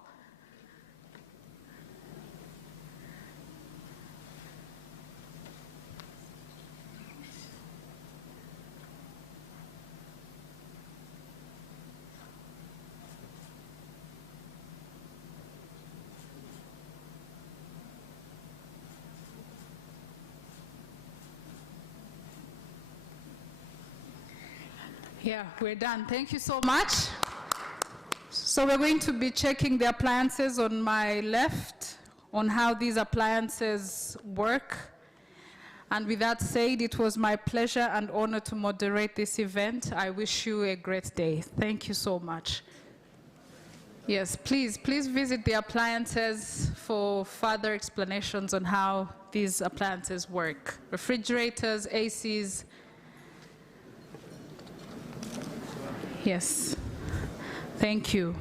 Yeah, we're done. Thank you so much. So we're going to be checking the appliances on my left, on how these appliances work. And with that said, it was my pleasure and honor to moderate this event. I wish you a great day. Thank you so much. Yes, please visit the appliances for further explanations on how these appliances work. Refrigerators, ACs. Yes, thank you.